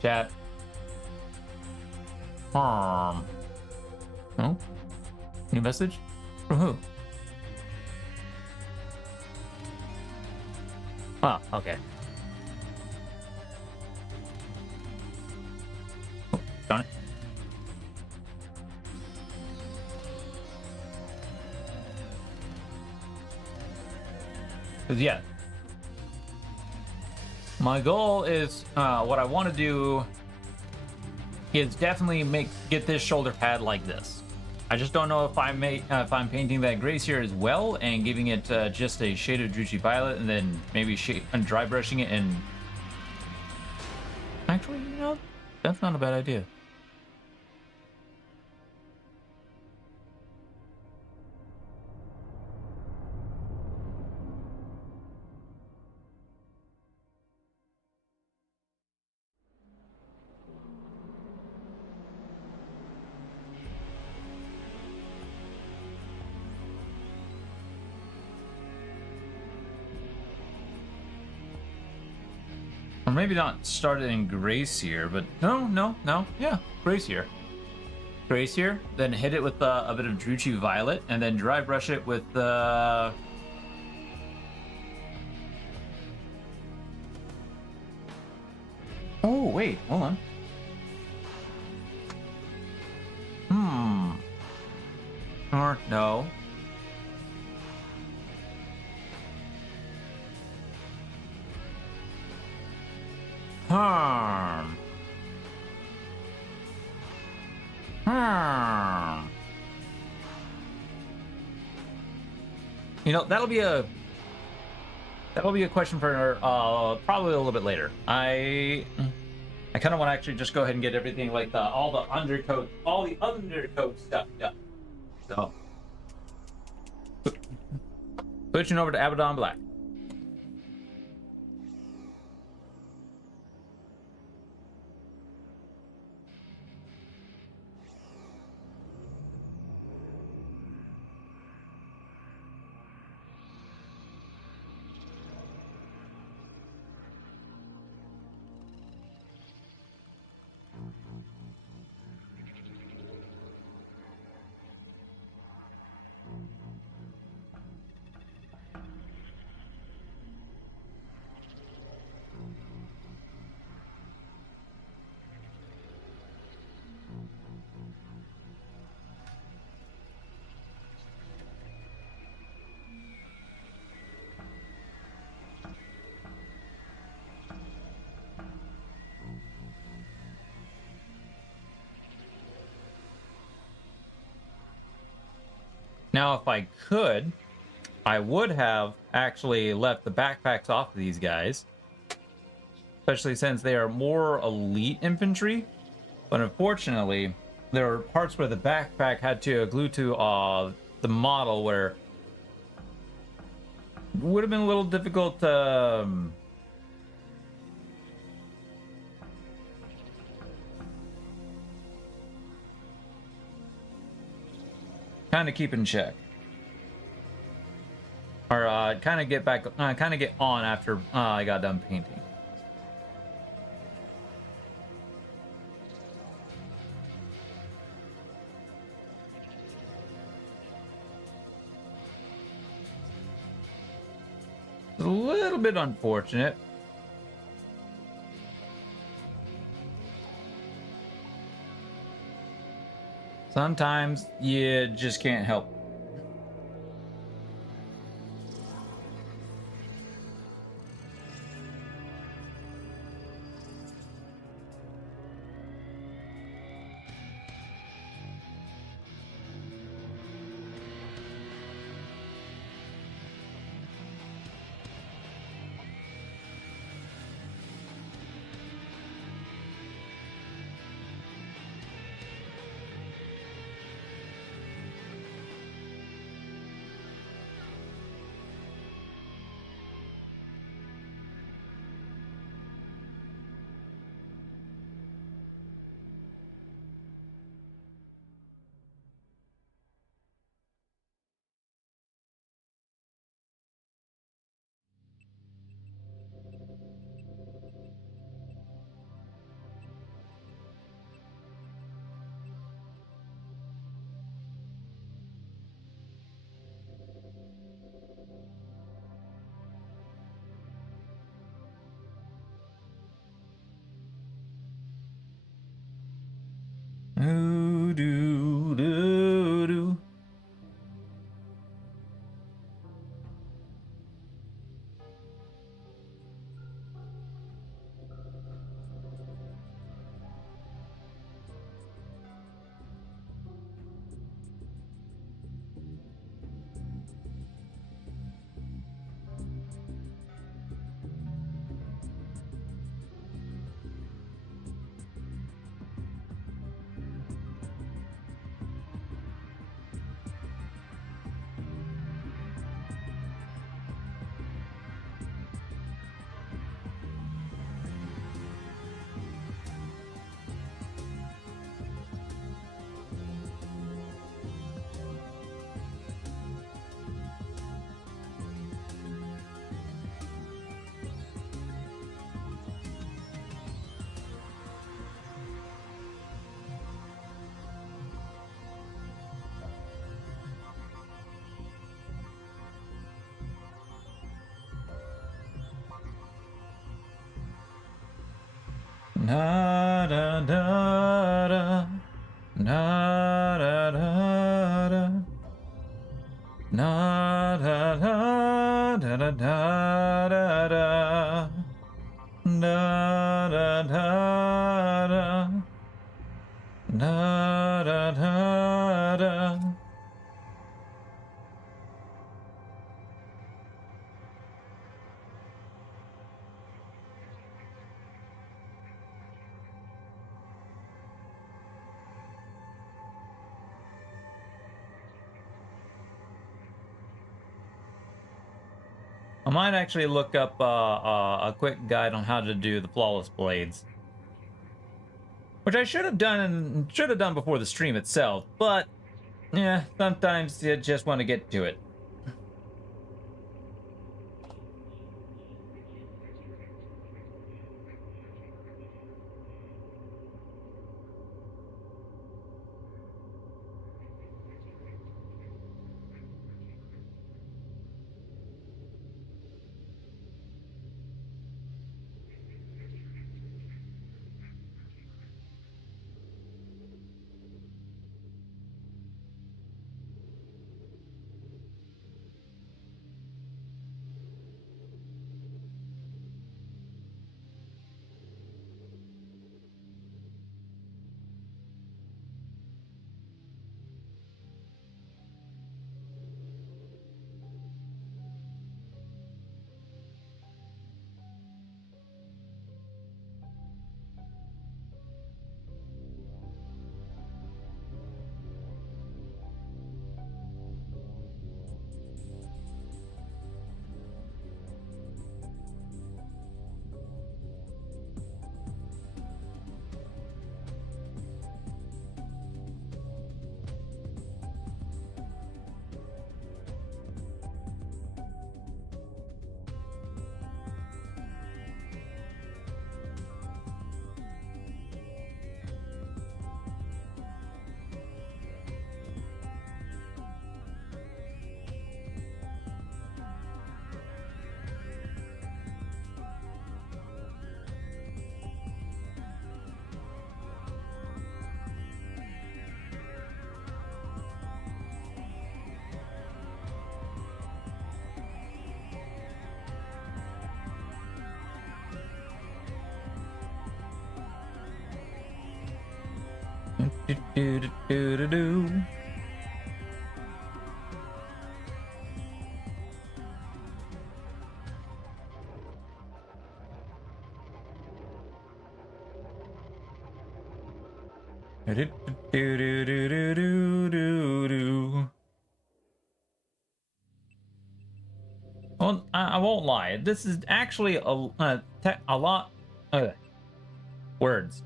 Chat. Oh? New message? From who? Oh, okay. Oh, darn it. Because, yeah. My goal is, what I want to do is definitely get this shoulder pad like this. I just don't know if if I'm painting that grace here as well and giving it just a shade of Druchii Violet and then maybe dry brushing it and... Actually, you know, that's not a bad idea. Or maybe not started in Grace here, but no, yeah, Grace here. Trace here, then hit it with a bit of Druchii Violet, and then dry brush it with the. Oh wait, hold on. Or no. You know, that'll be a question for probably a little bit later. I kind of want to actually just go ahead and get everything like all the undercoat stuff done. So switching over to Abaddon Black. Now, if I could, I would have actually left the backpacks off of these guys, especially since they are more elite infantry. But unfortunately, there are parts where the backpack had to glue to the model where it would have been a little difficult to kind of keep in check, or kind of get on after I got done painting. It's a little bit unfortunate. Sometimes you just can't help. Ooh, doo, doo, doo. Na da da da. Na da da da. Na da da da da da da. Da da da da. Da da da da. I might actually look up a quick guide on how to do the flawless blades, which I should have done and should have done before the stream itself. But yeah, sometimes you just want to get to it. Do, do, do, do, do, do. Do, do, do, do, do, do, do, do. Well, I won't lie. This is actually a lot. Words.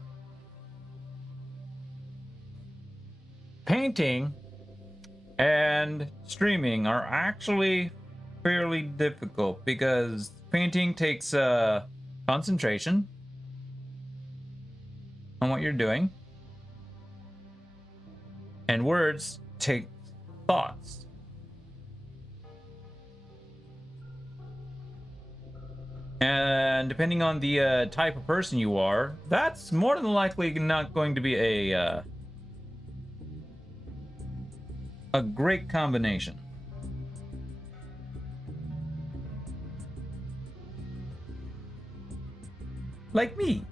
Painting and streaming are actually fairly difficult because painting takes concentration on what you're doing, and words take thoughts. And depending on the type of person you are, that's more than likely not going to be a great combination. Like me.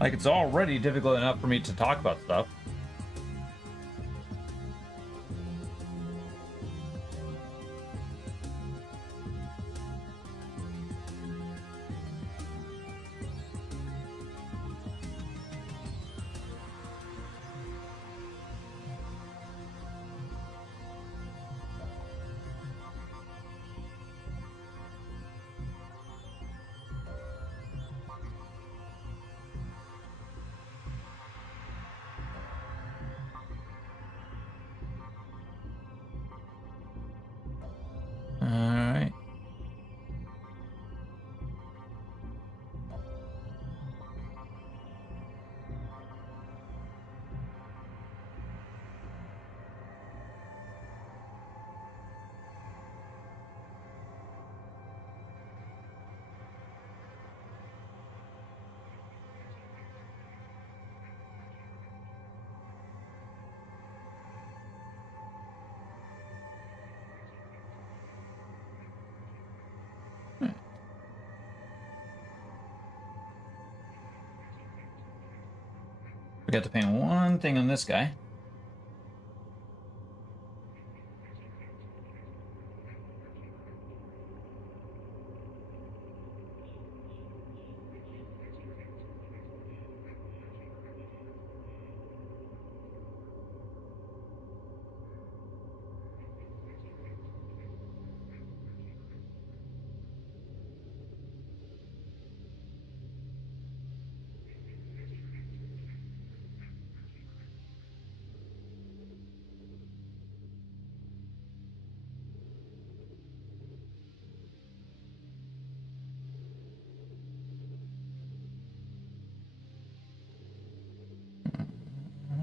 Like, it's already difficult enough for me to talk about stuff. We got to paint one thing on this guy.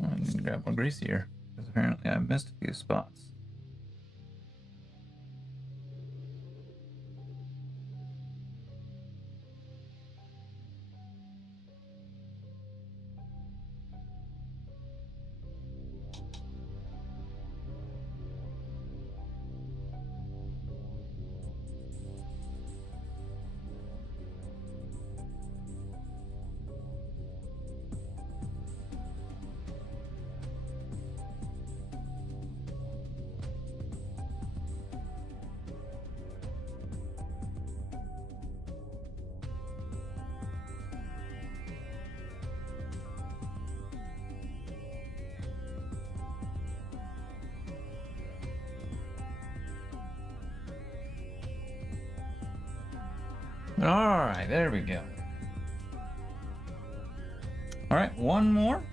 I need to grab more grease here, because apparently I missed a few spots. All right, there we go. All right, one more.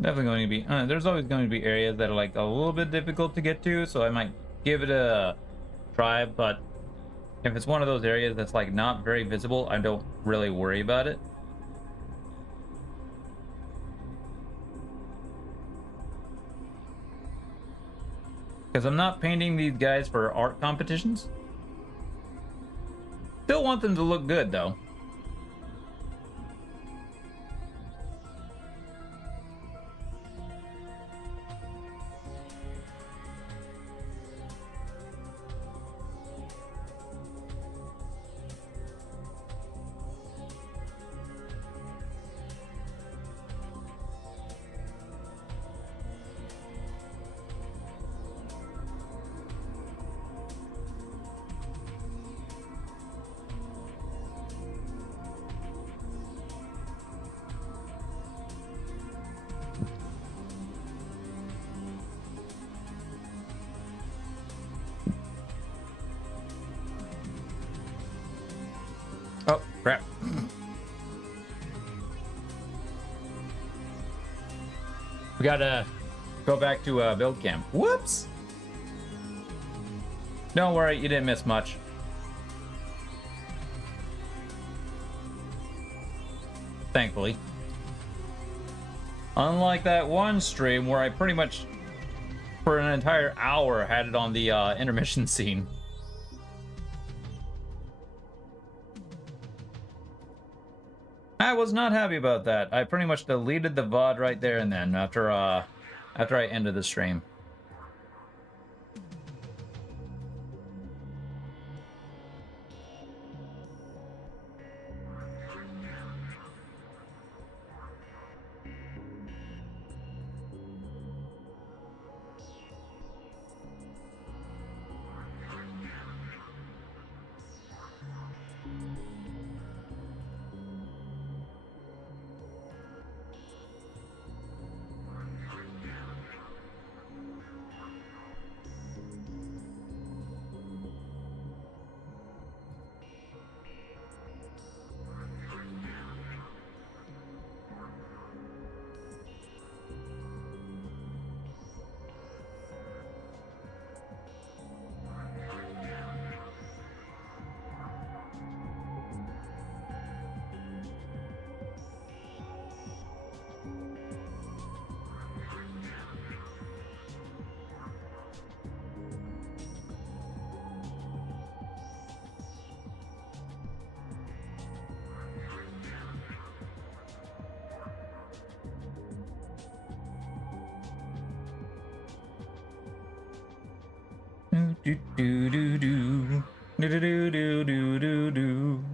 Definitely going to be, there's always going to be areas that are like a little bit difficult to get to, so I might give it a try, but if it's one of those areas that's like not very visible, I don't really worry about it. Because I'm not painting these guys for art competitions. Still want them to look good though. Oh, crap. We gotta go back to build camp. Whoops! Don't worry, you didn't miss much. Thankfully. Unlike that one stream where I pretty much, for an entire hour, had it on the intermission scene. I was not happy about that. I pretty much deleted the VOD right there and then after I ended the stream. do do do do do do do do do do.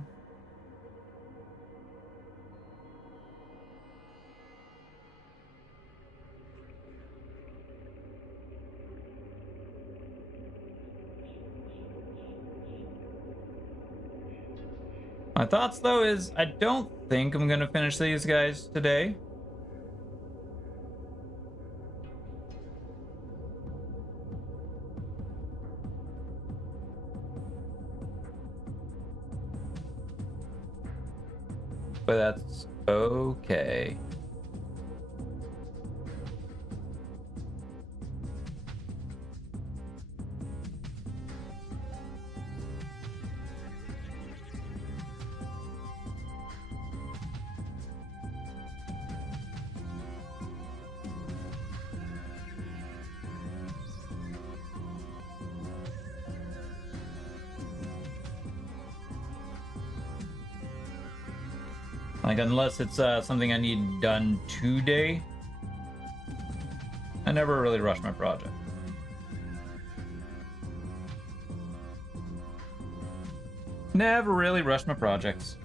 My thoughts though is I don't think I'm gonna finish these guys today. But that's okay. Like, unless it's something I need done today, I never really rush my project. Never really rush my projects.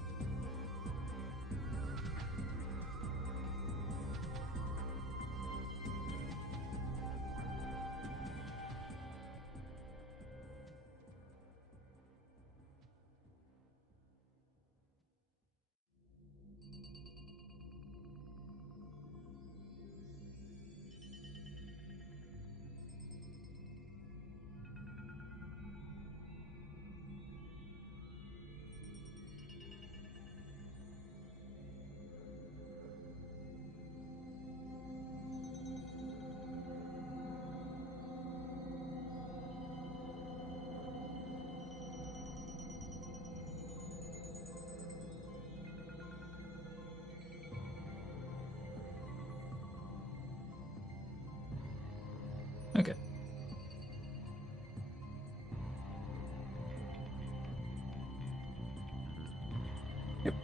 Okay. Yep.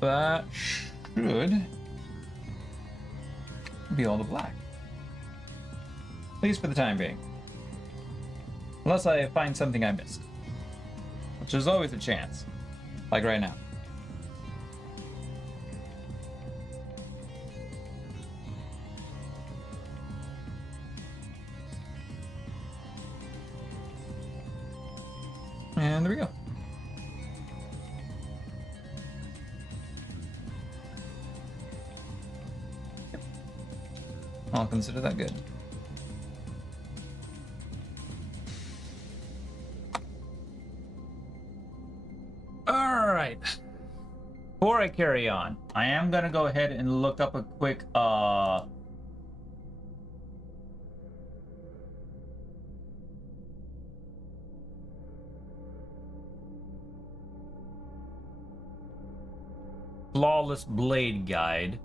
That should be all the black. At least for the time being. Unless I find something I missed. Which is always a chance. Like right now. And there we go. Yep. I'll consider that good. All right. Before I carry on, I am gonna go ahead and look up a quick flawless blade guide.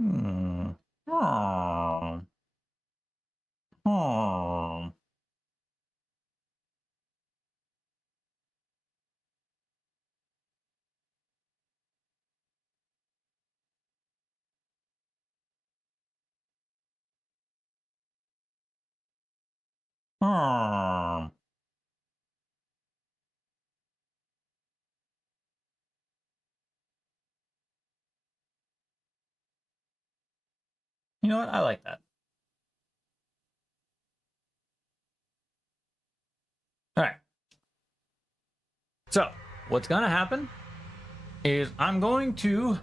Hmm. Oh. Oh. Oh. You know what? I like that. All right. So, what's gonna happen is I'm going to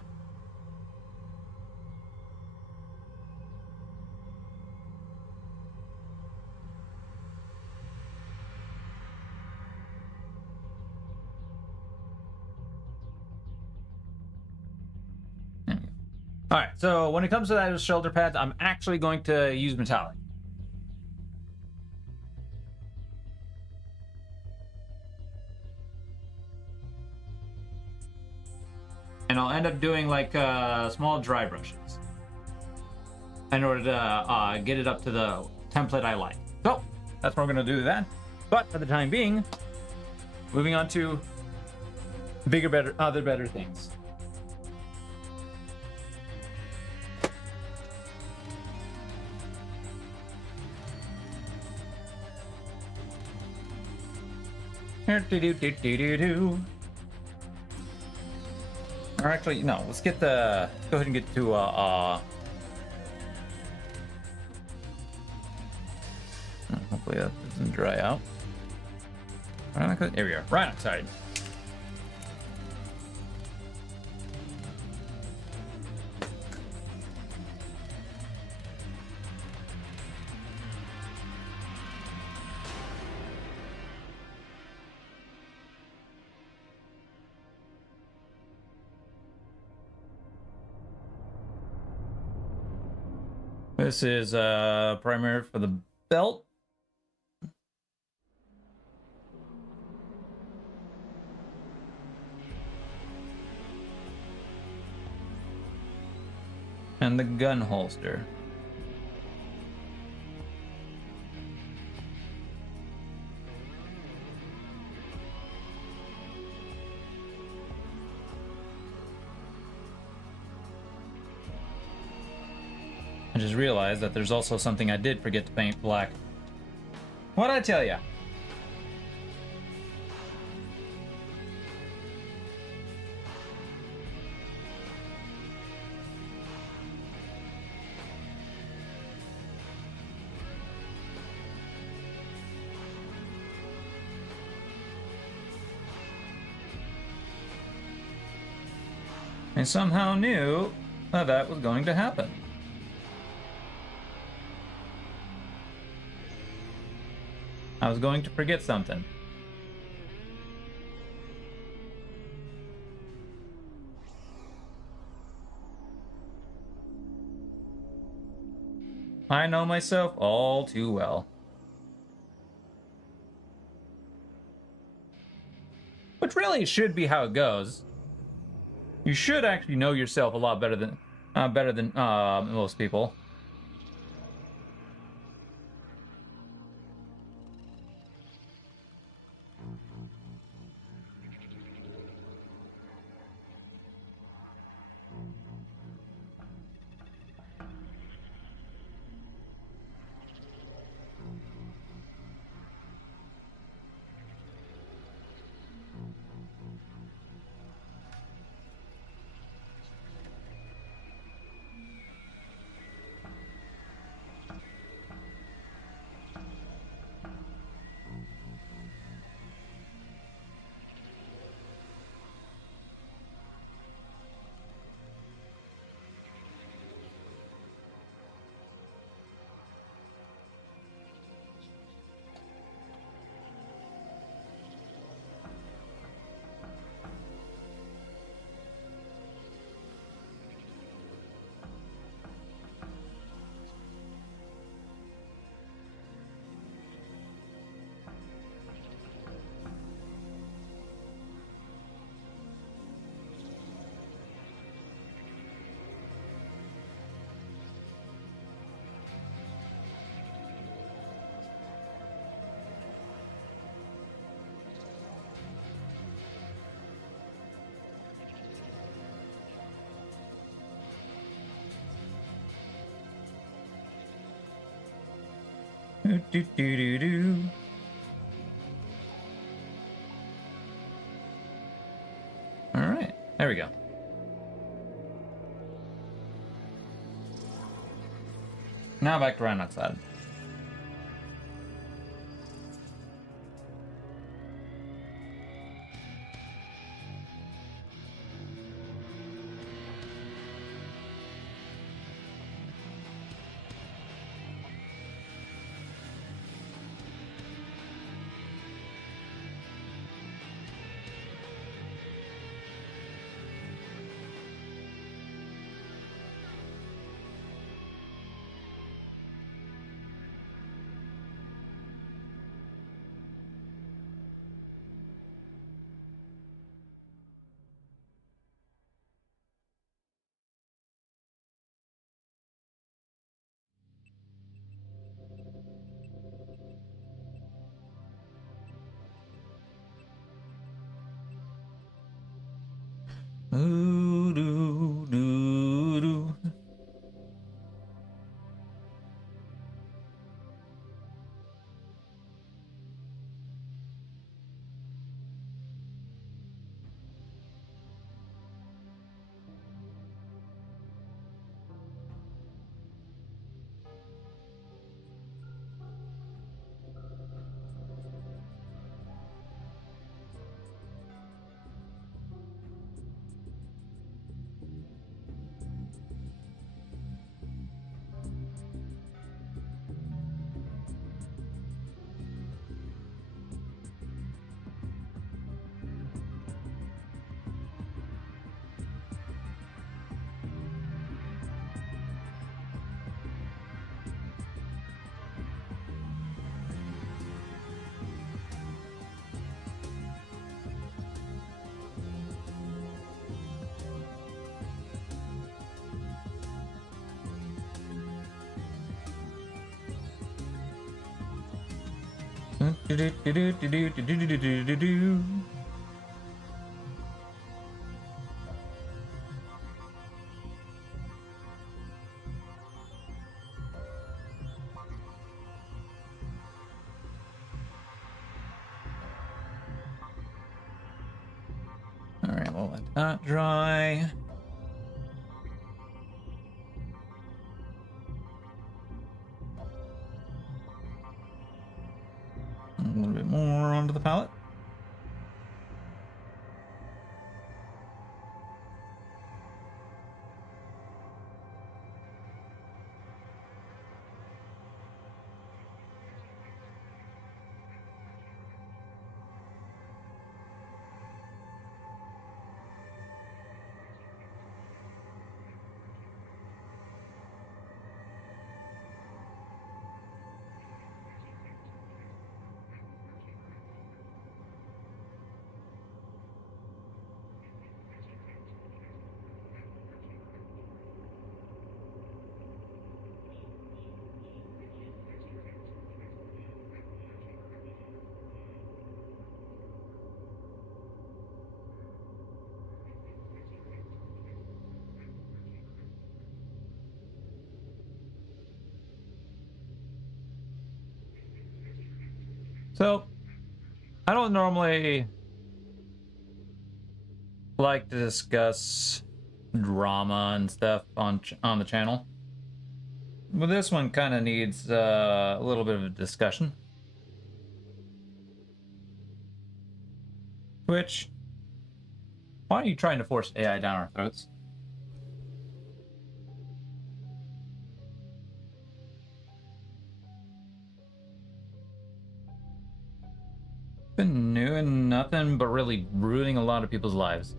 all right, so when it comes to those shoulder pads, I'm actually going to use metallic. And I'll end up doing like small dry brushes in order to get it up to the template I like. So that's what we're gonna do that. But for the time being, moving on to bigger, better, other better things. Or actually, no, let's get the, go ahead and get to, hopefully that doesn't dry out. There we are, right outside. This is primer for the belt. And the gun holster. I just realized that there's also something I did forget to paint black. What'd I tell ya? I somehow knew that that was going to happen. I was going to forget something. I know myself all too well. Which really should be how it goes. You should actually know yourself a lot better than most people. Do, do, do, do. All right, there we go. Now back to round outside. Ooh, doo, doo, doo. Do-do-do-do-do-do-do-do-do-do-do. All right, we'll let that dry. A little bit more onto the palette. So, I don't normally like to discuss drama and stuff on the channel, but this one kind of needs a little bit of a discussion. Twitch, why are you trying to force AI down our throats? Been new and nothing but really ruining a lot of people's lives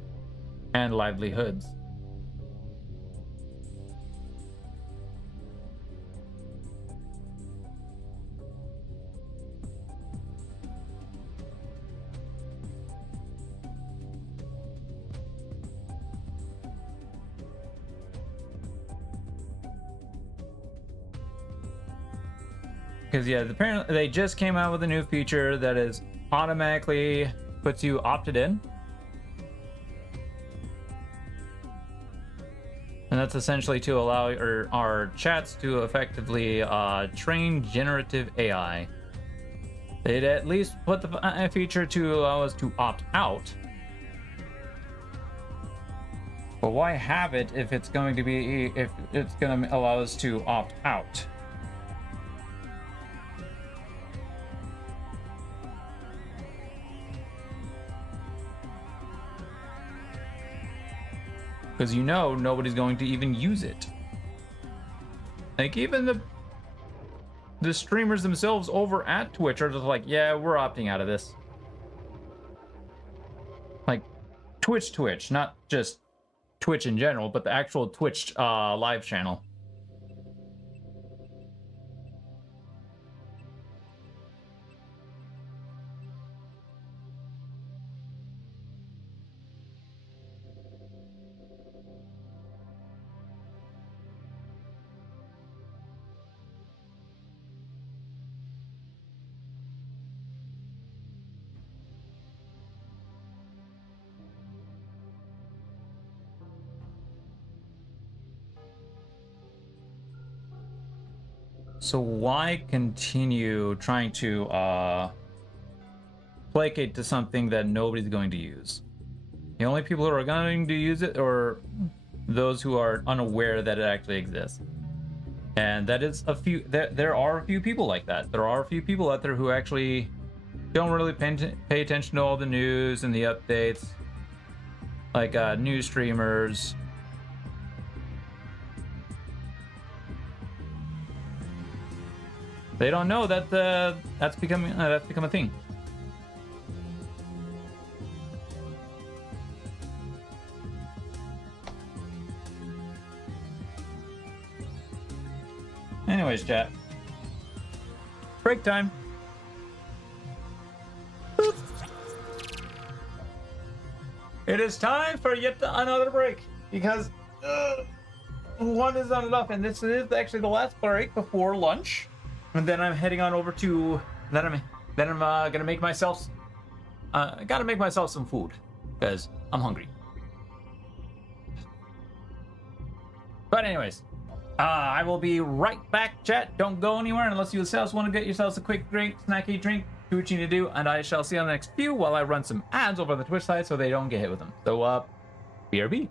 and livelihoods. Because yeah, apparently they just came out with a new feature that is automatically puts you opted in. And that's essentially to allow our chats to effectively train generative AI. They'd at least put the feature to allow us to opt out. But why have it if it's going to allow us to opt out? Because you know nobody's going to even use it. Like even the streamers themselves over at Twitch are just like, yeah, we're opting out of this. Like Twitch, not just Twitch in general, but the actual Twitch live channel. So why continue trying to placate to something that nobody's going to use? The only people who are going to use it are those who are unaware that it actually exists. And that is a few, there are a few people like that. There are a few people out there who actually don't really pay attention to all the news and the updates. Like news streamers. They don't know that that's become a thing. Anyways, chat. Break time. Boop. It is time for yet another break because one is not enough, and this is actually the last break before lunch. And then I'm heading on over to I'm gonna make myself gotta make myself some food because I'm hungry. But anyways, I will be right back, chat. Don't go anywhere unless you yourselves want to get yourselves a quick drink, snacky drink. Do what you need to do, and I shall see you on the next few while I run some ads over the Twitch side so they don't get hit with them. So, BRB.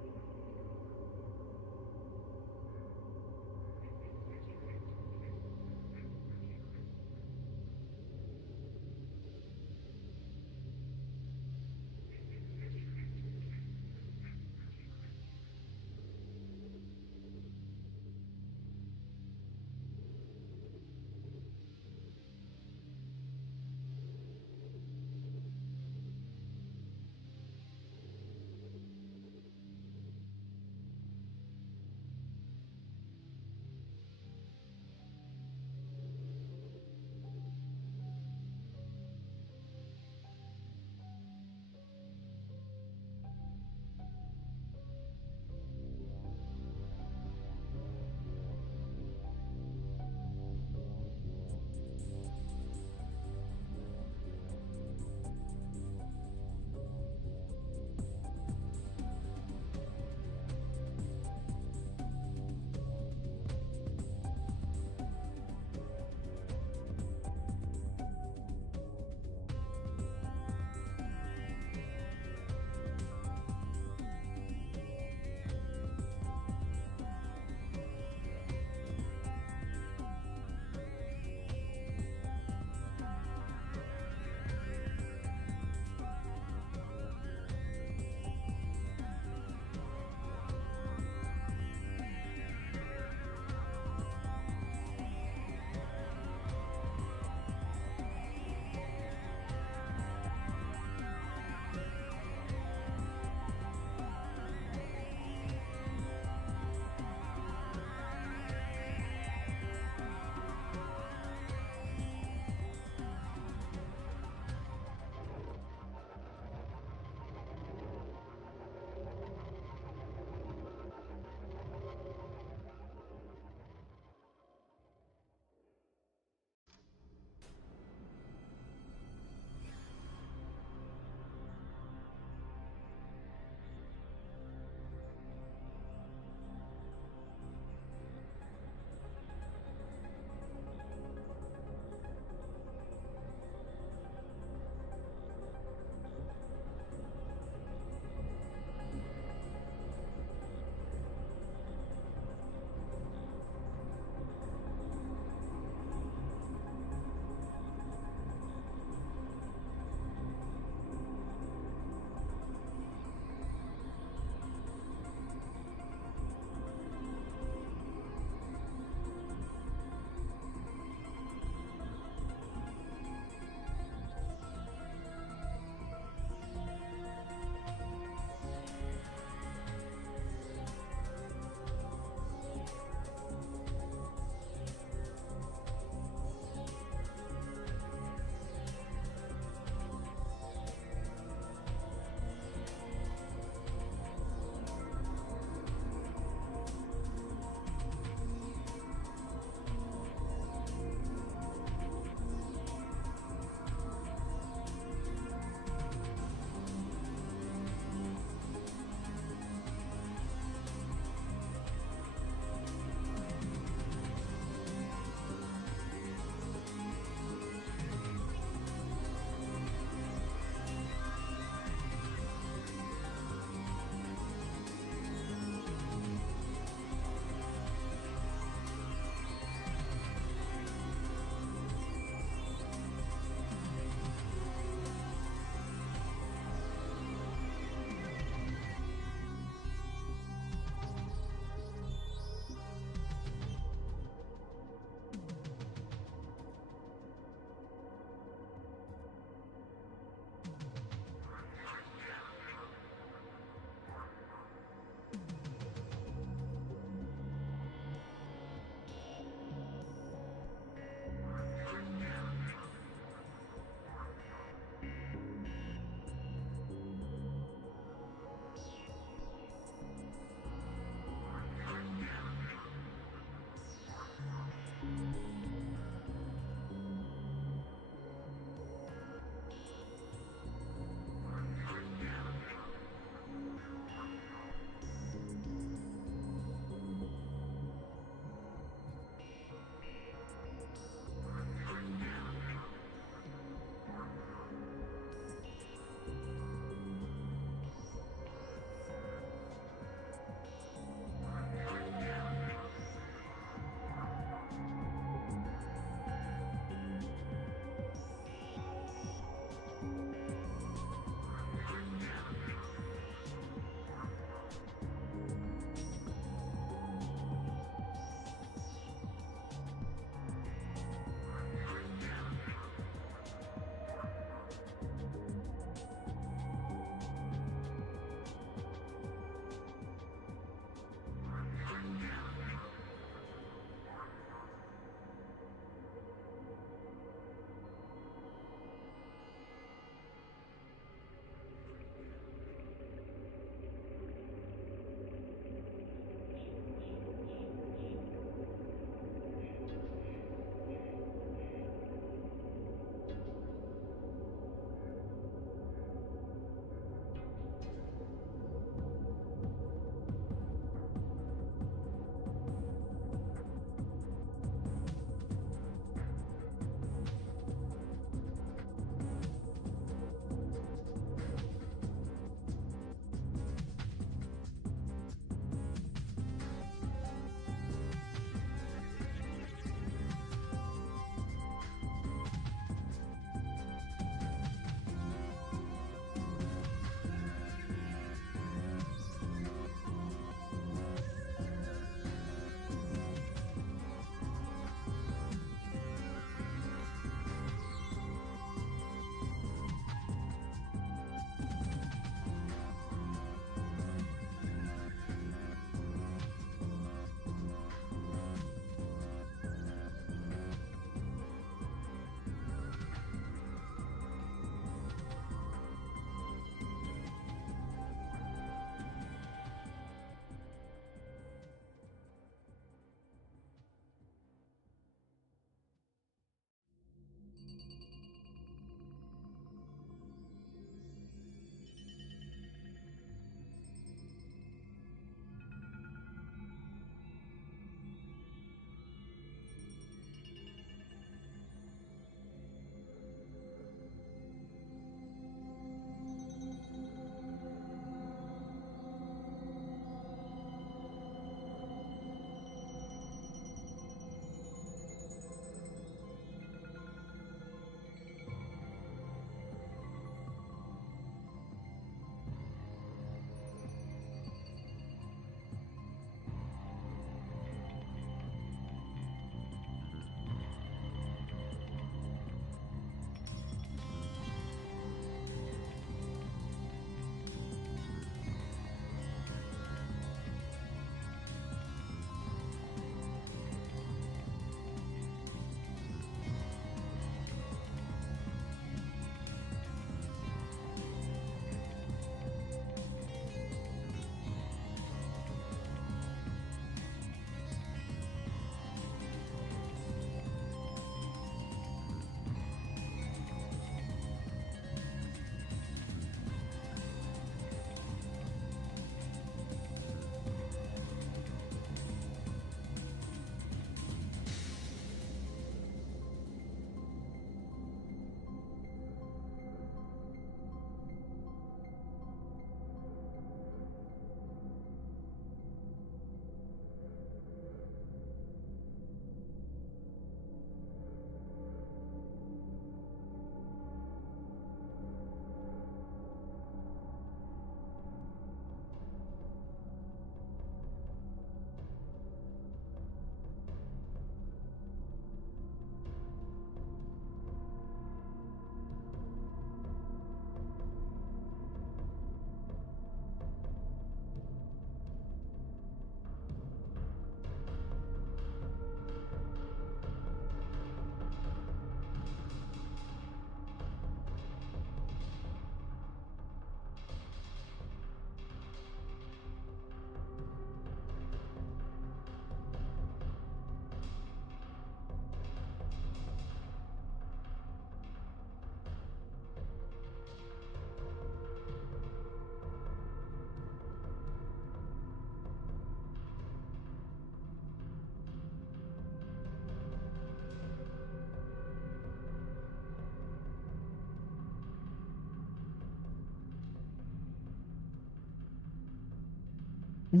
All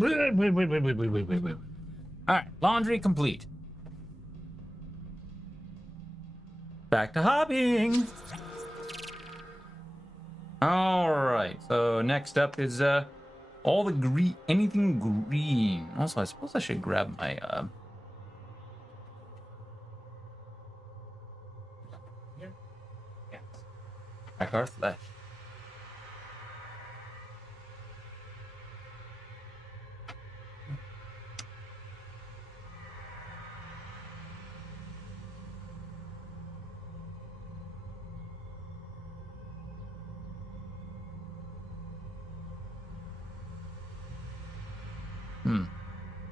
right, laundry complete. Back to hobbying. All right, so next up is all the green, anything green. Also, I suppose I should grab my here. Yeah. Back our flesh.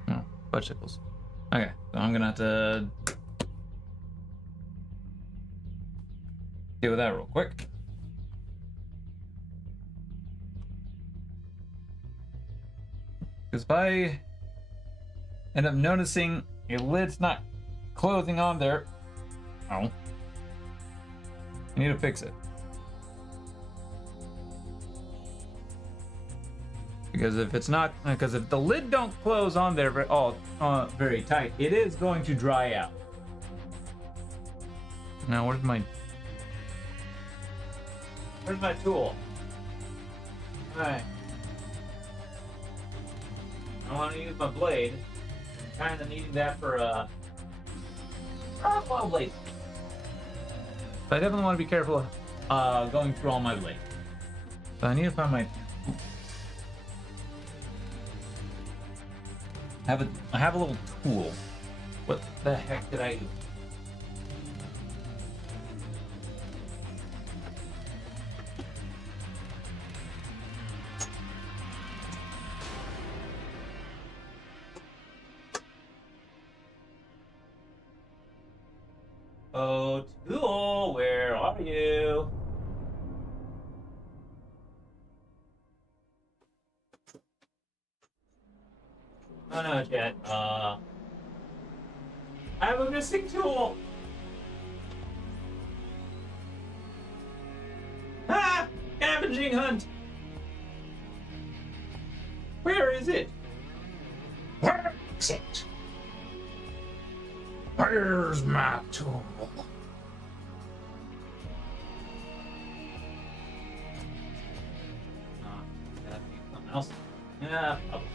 Oh, bicycles. Okay, so I'm gonna have to deal with that real quick. Because if I end up noticing your lid's not closing on there, oh, I need to fix it. Because if it's not, because if the lid don't close on there very tight, it is going to dry out. Now, where's my tool? All right. I want to use my blade. I'm kind of needing that for well, blade. But I definitely want to be careful going through all my blade. So I need to find my. I have a little tool. What the heck did I do? Oh, tool, where are you? Oh no, Jet. I have a missing tool. Ah! Scavenging hunt. Where is it? Where is it? Where's my tool? That'd be something else. Yeah, probably.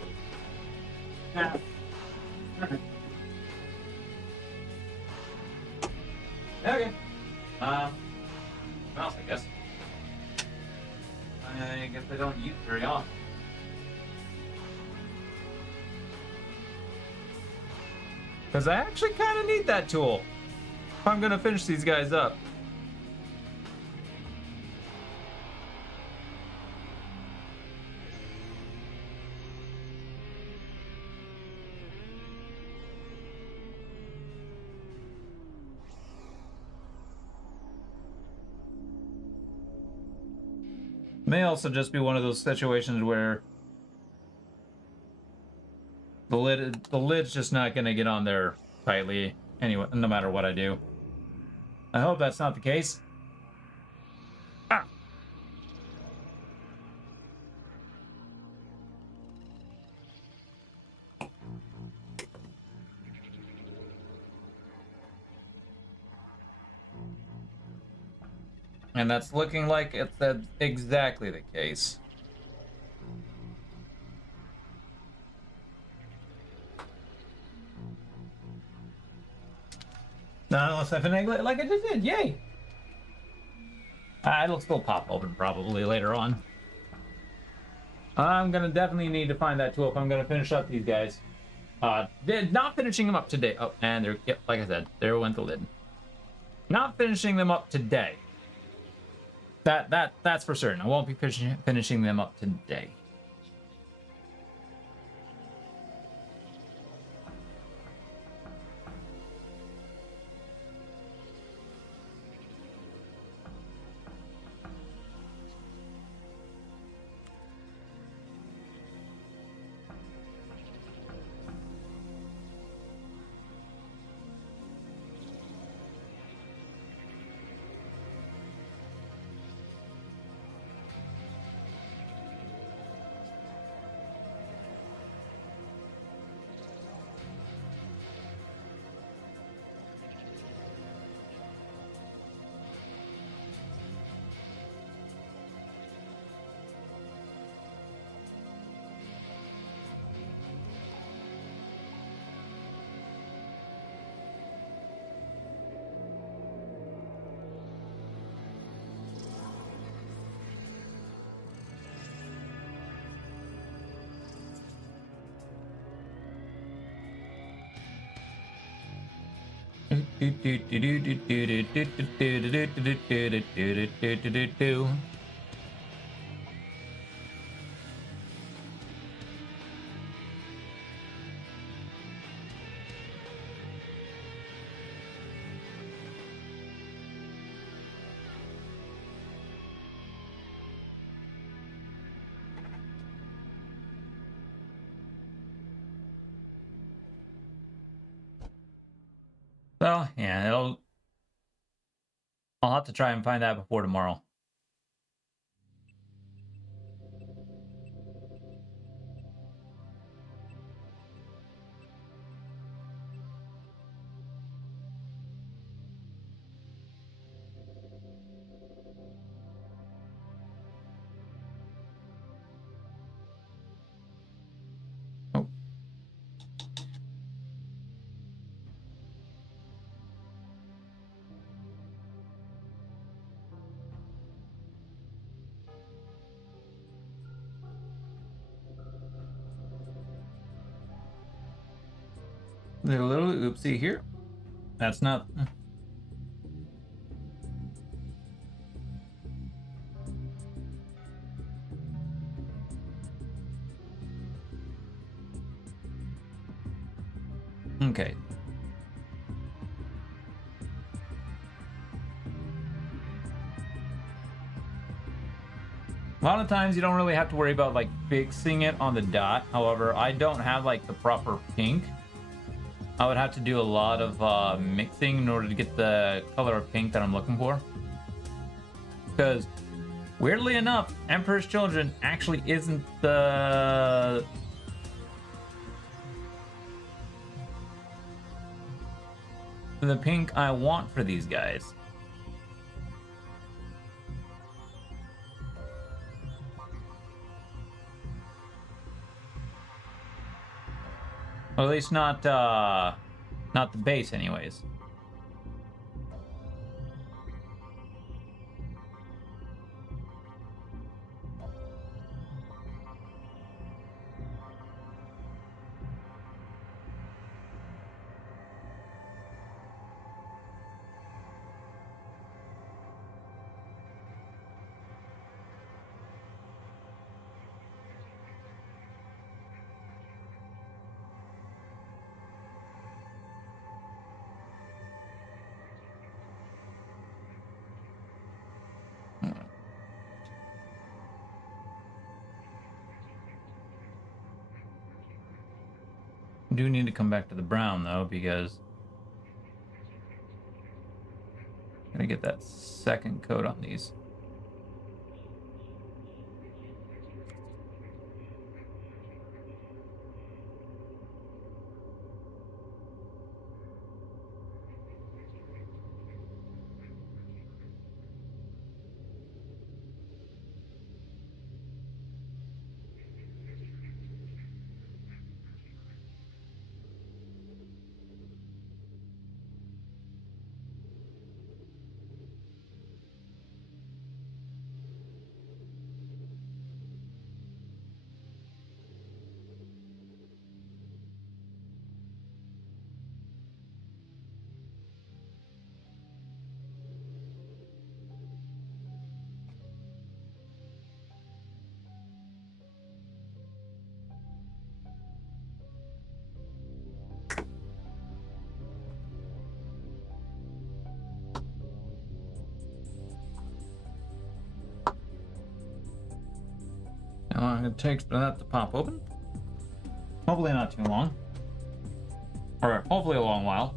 Yeah. Okay. What else, I guess? I guess I don't use it very often. Because I actually kind of need that tool if I'm going to finish these guys up. May also just be one of those situations where the lid's just not gonna get on there tightly anyway, no matter what I do. I hope that's not the case. Ah. And that's looking like that's exactly the case. Not unless I finagle it like I just did. Yay! It'll still pop open probably later on. I'm gonna definitely need to find that tool if I'm gonna finish up these guys. Not finishing them up today. Oh, and there, yep, like I said, there went the lid. Not finishing them up today. That's for certain. I won't be finishing them up today. So yeah, I'll have to try and find that before tomorrow. Oh. There's a little oopsie here. That's not. Okay. A lot of times you don't really have to worry about like fixing it on the dot. However, I don't have like the proper pink. I would have to do a lot of mixing in order to get the color of pink that I'm looking for. Because weirdly enough, Emperor's Children actually isn't the pink I want for these guys. Or at least not the base anyways. Do need to come back to the brown though, because I'm gonna get that second coat on these. How long it takes for that to pop open? Hopefully not too long. Or hopefully a long while.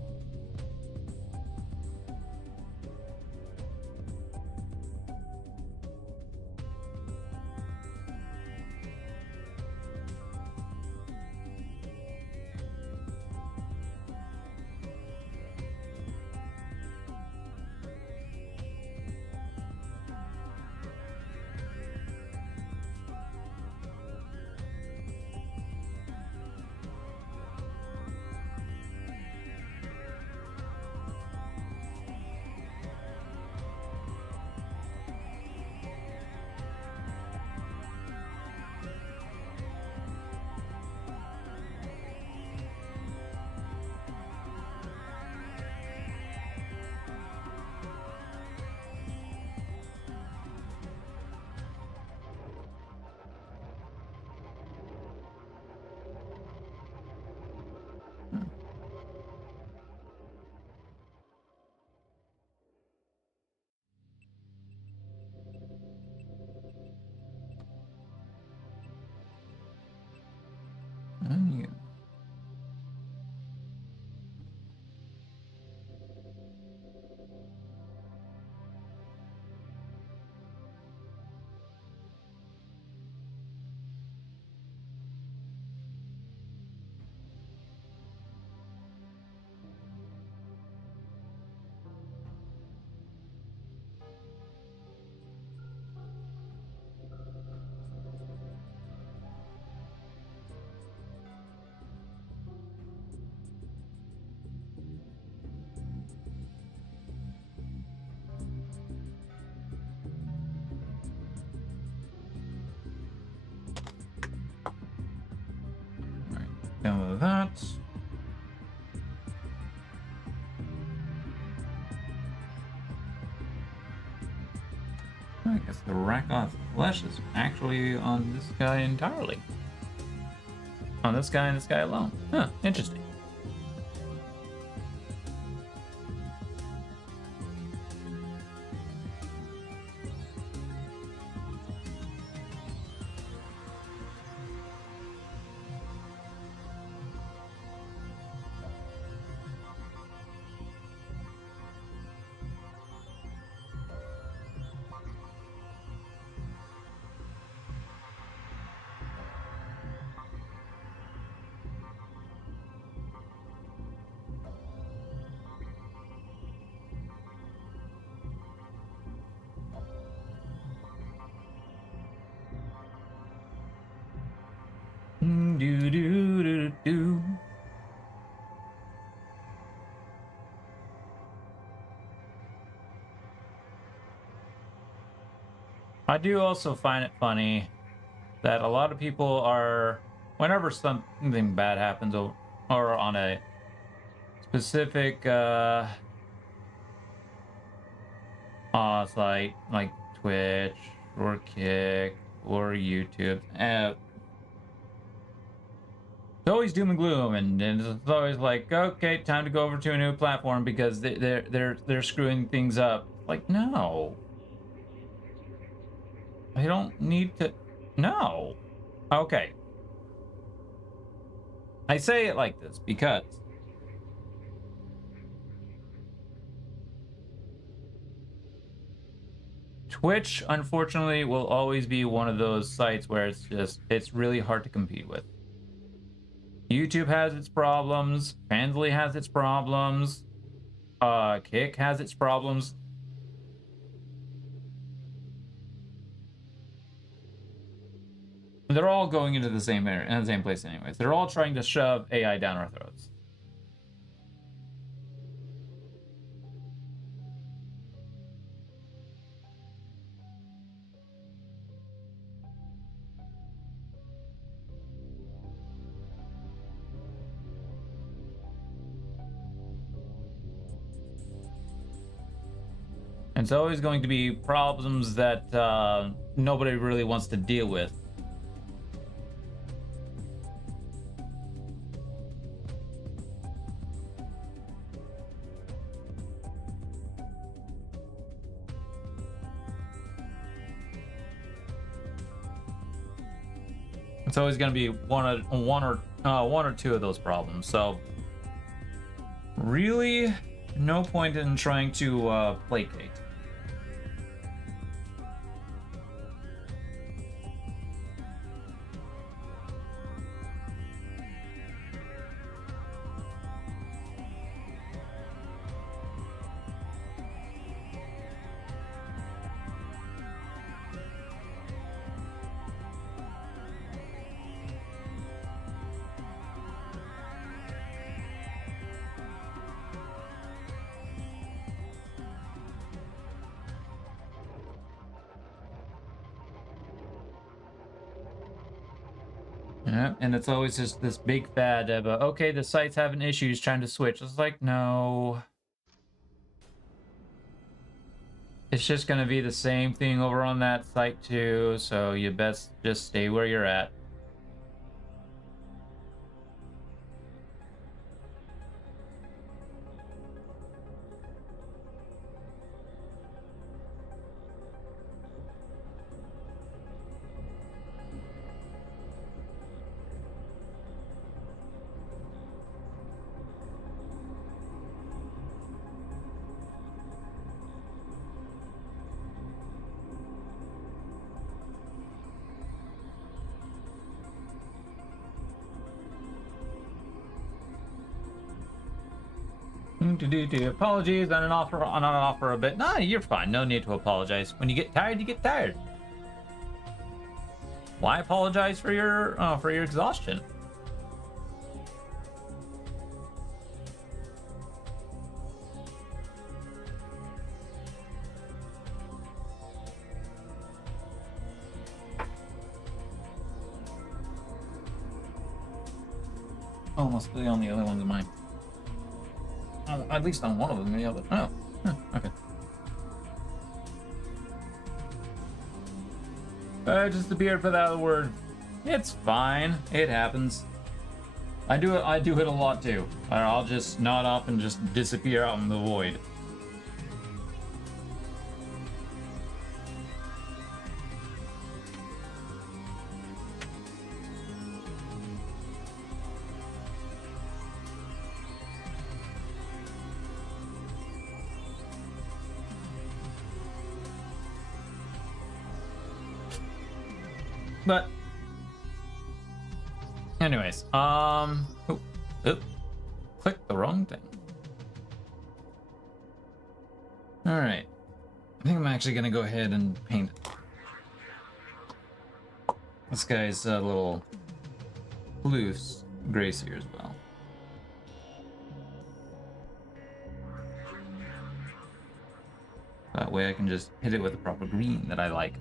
I guess the Rakoth flesh is actually on this guy entirely. On this guy and this guy alone. Huh, interesting. Do do do do. I do also find it funny that a lot of people are, whenever something bad happens or on a specific site like Twitch or Kick or YouTube, it's always doom and gloom, and it's always like, okay, time to go over to a new platform because they're screwing things up. Like, no, I don't need to. No, okay. I say it like this because Twitch, unfortunately, will always be one of those sites where it's really hard to compete with. YouTube has its problems, Fansly has its problems, Kick has its problems. They're all going into the same area, in the same place anyways. They're all trying to shove AI down our throats. It's always going to be problems that nobody really wants to deal with. It's always going to be one or two of those problems. So really, no point in trying to placate. Yeah, and it's always just this big fad of, okay, the site's having issues trying to switch. It's like, no. It's just going to be the same thing over on that site too, so you best just stay where you're at. Apologies on an offer a bit. Nah, you're fine. No need to apologize. When you get tired, you get tired. Why apologize for your exhaustion? Oh, must be on the other ones of mine. At least on one of them, the other. Oh, okay. I just appeared without the word. It's fine. It happens. I do it a lot too. I'll just nod off and just disappear out in the void. But anyways, click the wrong thing. All right, I think I'm actually gonna go ahead and paint this guy's little loose grace here as well. That way I can just hit it with the proper green that I like.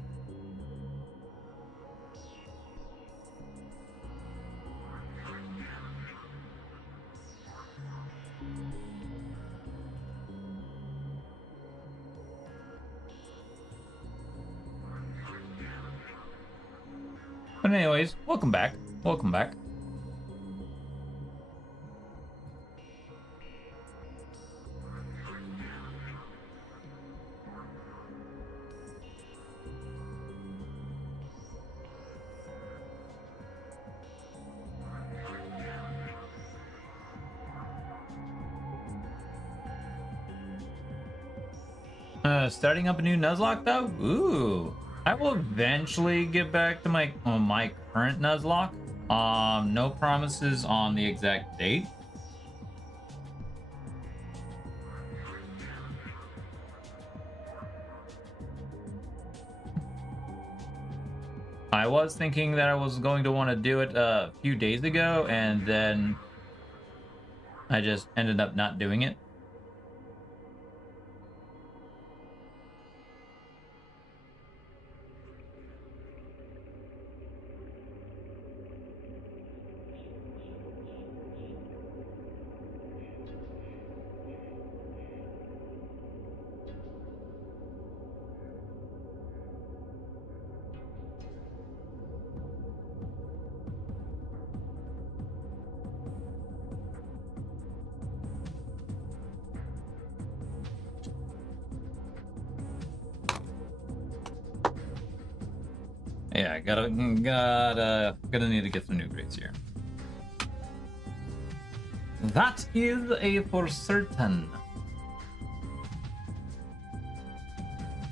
But anyways, welcome back. Welcome back. Starting up a new Nuzlocke though? Ooh. I will eventually get back to my current Nuzlocke. No promises on the exact date. I was thinking that I was going to want to do it a few days ago, and then I just ended up not doing it. Yeah, gonna need to get some new grades here. That is a for certain.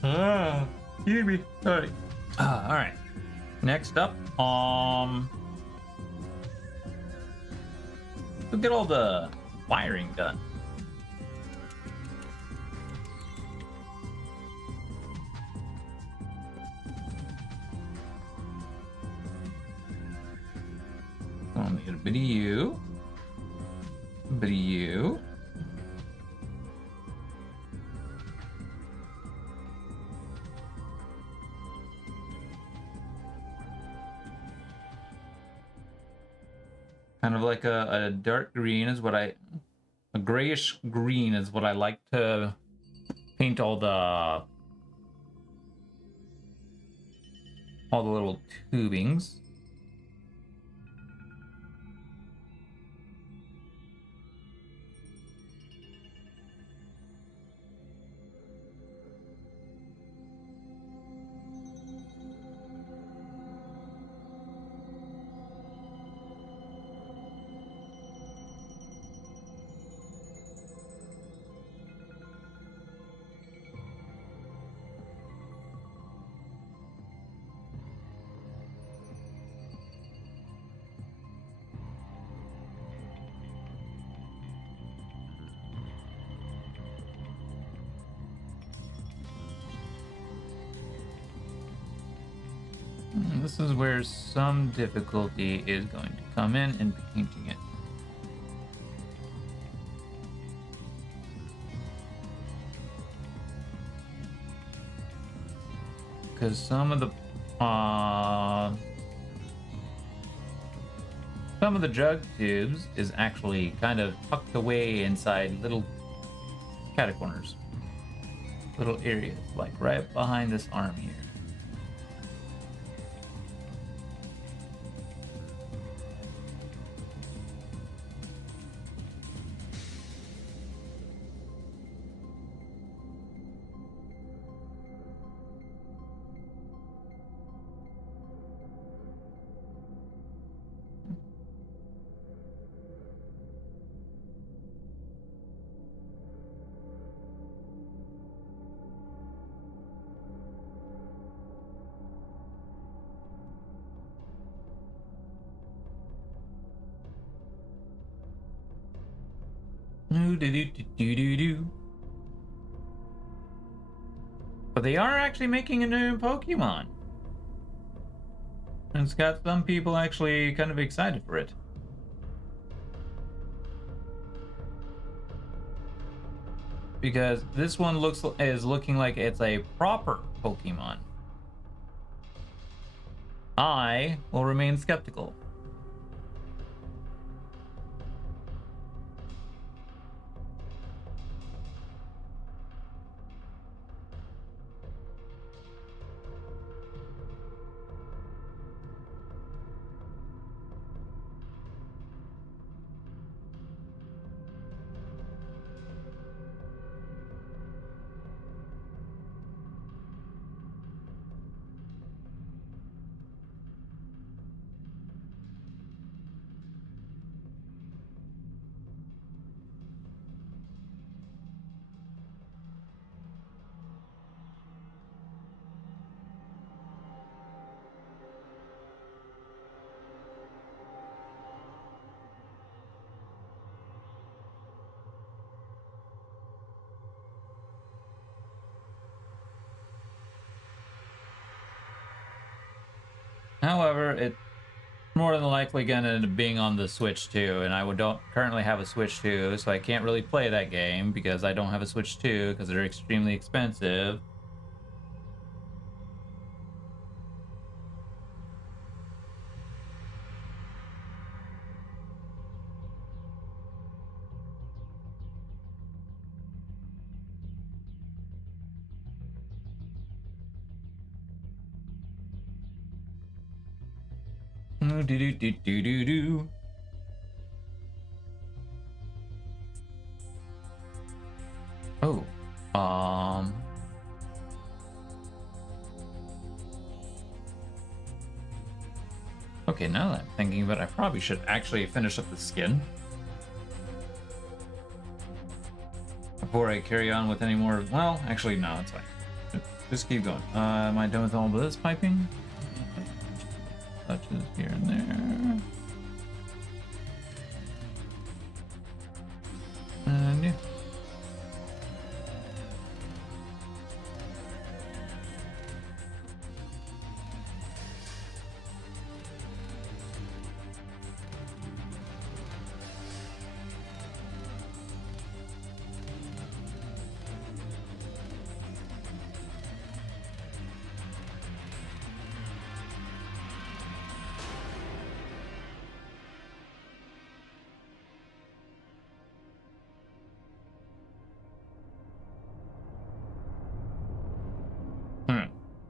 Excuse me. Sorry. All right. Next up, we'll get all the wiring done. I'll make it a bit of you. A bit of you. Kind of like a dark green is what a grayish green is what I like to paint all the little tubings. This is where some difficulty is going to come in painting it. Because some of the drug tubes is actually kind of tucked away inside little catacorners, little areas, like right behind this arm here. Do-do-do-do-do-do. But they are actually making a new Pokemon. And it's got some people actually kind of excited for it. Because this one is looking like it's a proper Pokemon. I will remain skeptical. However, it's more than likely going to end up being on the Switch 2, and I don't currently have a Switch 2, so I can't really play that game because I don't have a Switch 2 because they're extremely expensive. Do-do-do-do-do-do. Oh, okay, now that I'm thinking about it, I probably should actually finish up the skin before I carry on with any more. Well, actually, no, it's fine. Just keep going. Am I done with all this piping? Touches here and there. And yeah.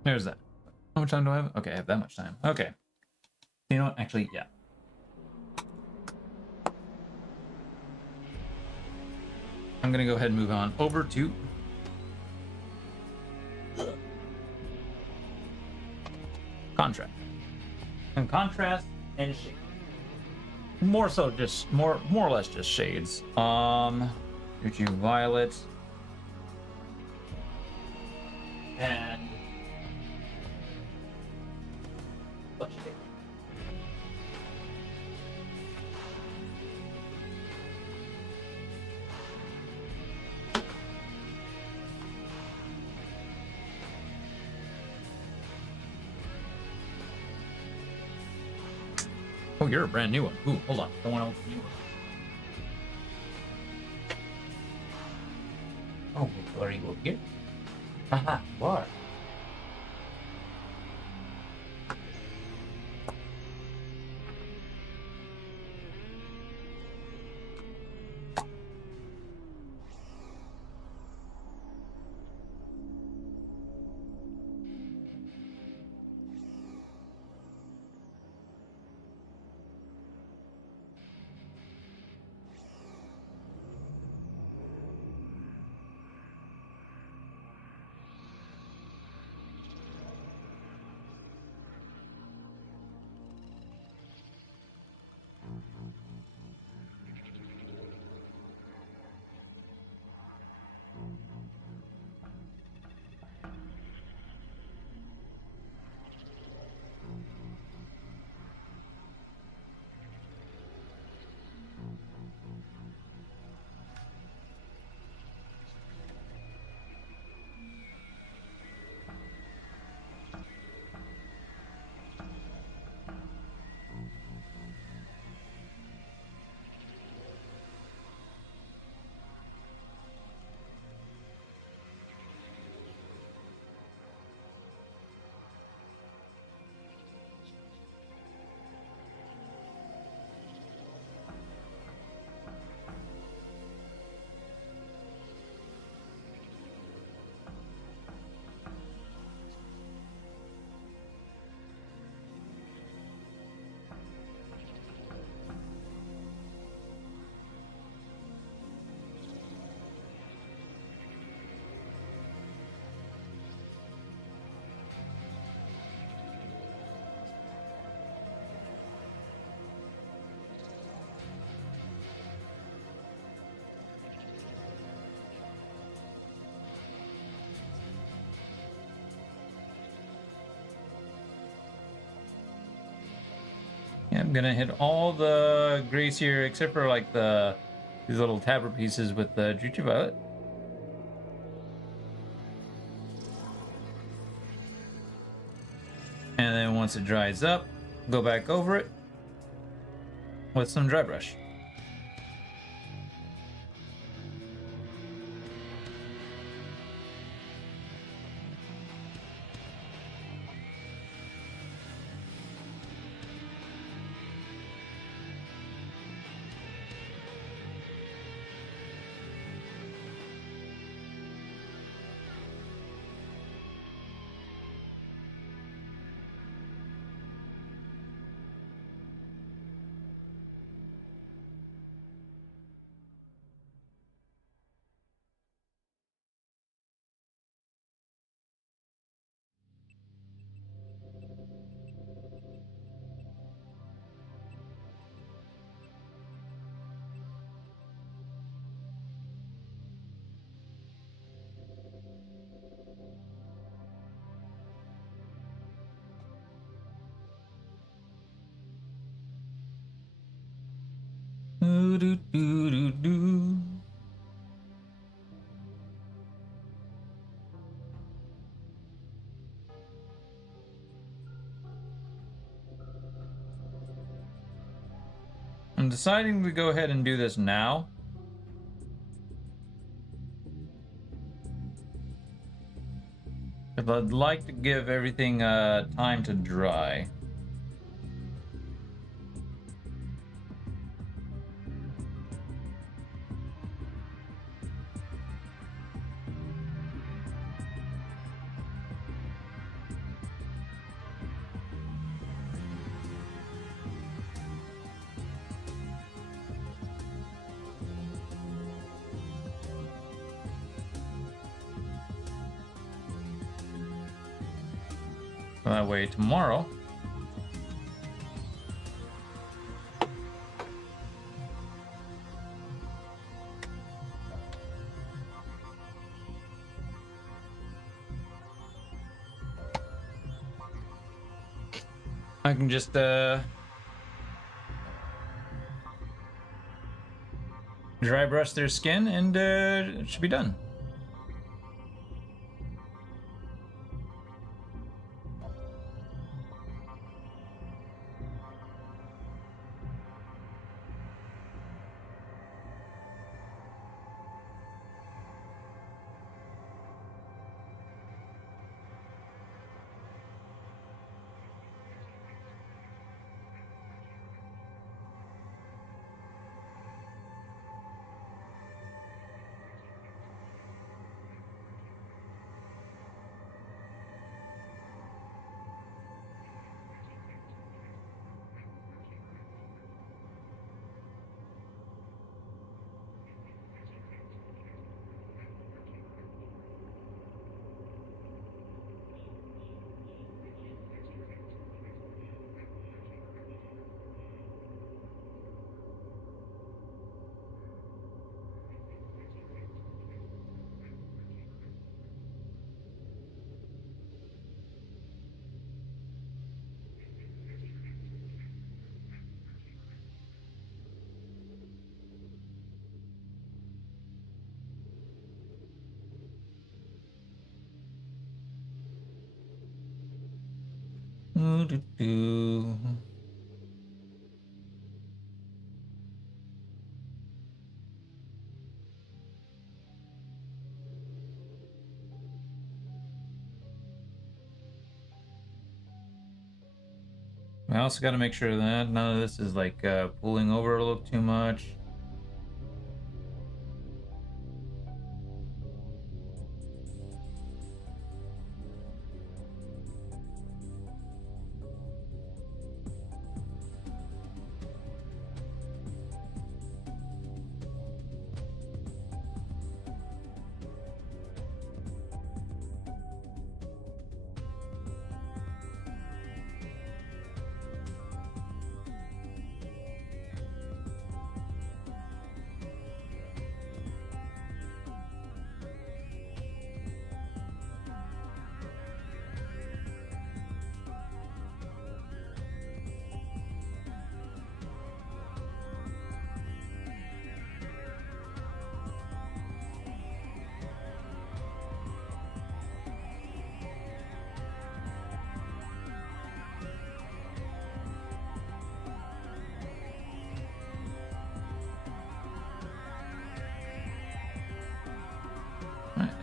There's that. How much time do I have? Okay, I have that much time. Okay. You know what? Actually, yeah. I'm gonna go ahead and move on over to contrast. And contrast and shade. More so just more or less just shades. Here's your violet. And oh, you're a brand new one. Ooh, hold on. Don't want to open you. Oh, where are you here? Haha, what? I'm gonna hit all the grays here except for like these little tabard pieces with the Jutsu Violet. And then once it dries up, go back over it with some dry brush. I'm deciding to go ahead and do this now. Because I'd like to give everything time to dry. That way tomorrow I can just dry brush their skin and it should be done. I also got to make sure that none of this is like pulling over a little too much.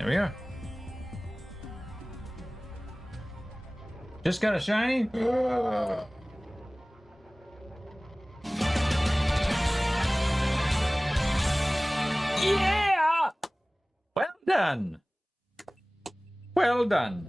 There we are. Just got a shiny? Yeah! Well done. Well done.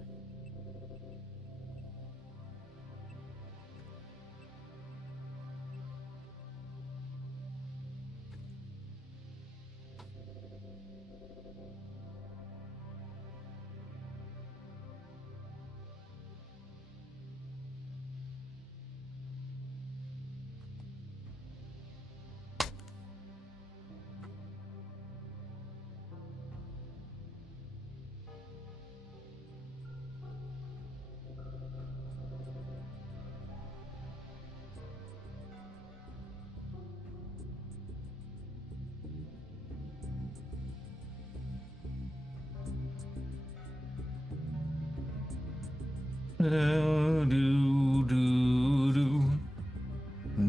Do, do, do, do.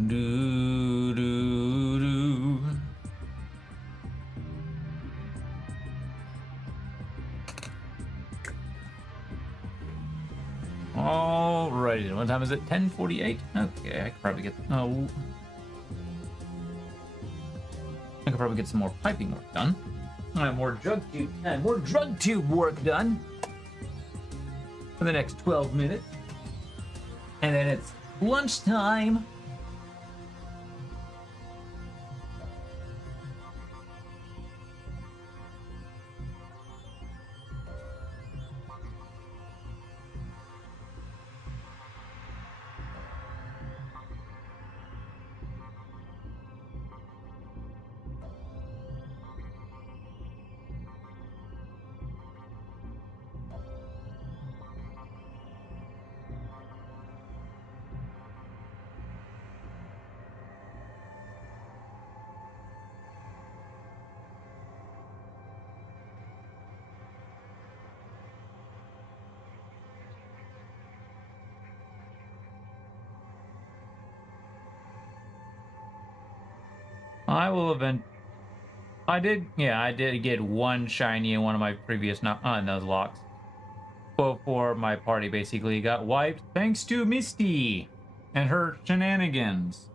Do, do, do. Alrighty, what time is it? 10:48? Okay, I could probably get... Oh. I could probably get some more piping work done. More drug tube work done. For the next 12 minutes. And then it's lunchtime. I will event. I did get one shiny in one of my previous those locks. Before my party basically got wiped thanks to Misty and her shenanigans.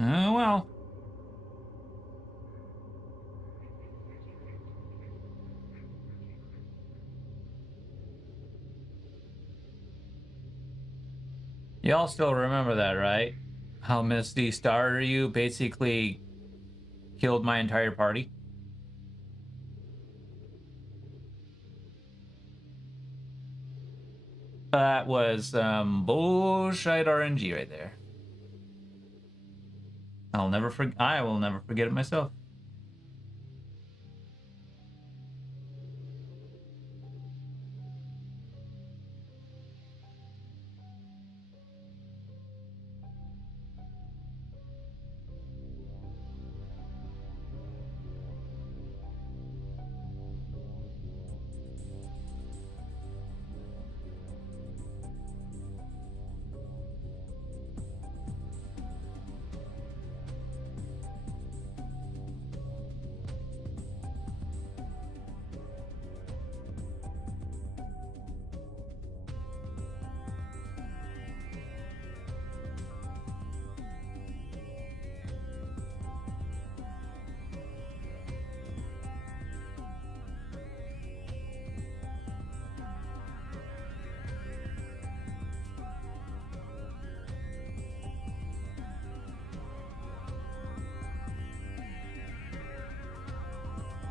Oh well. Y'all still remember that, right? How Misty Starter you basically killed my entire party? That was bullshit RNG right there. I will never forget it myself.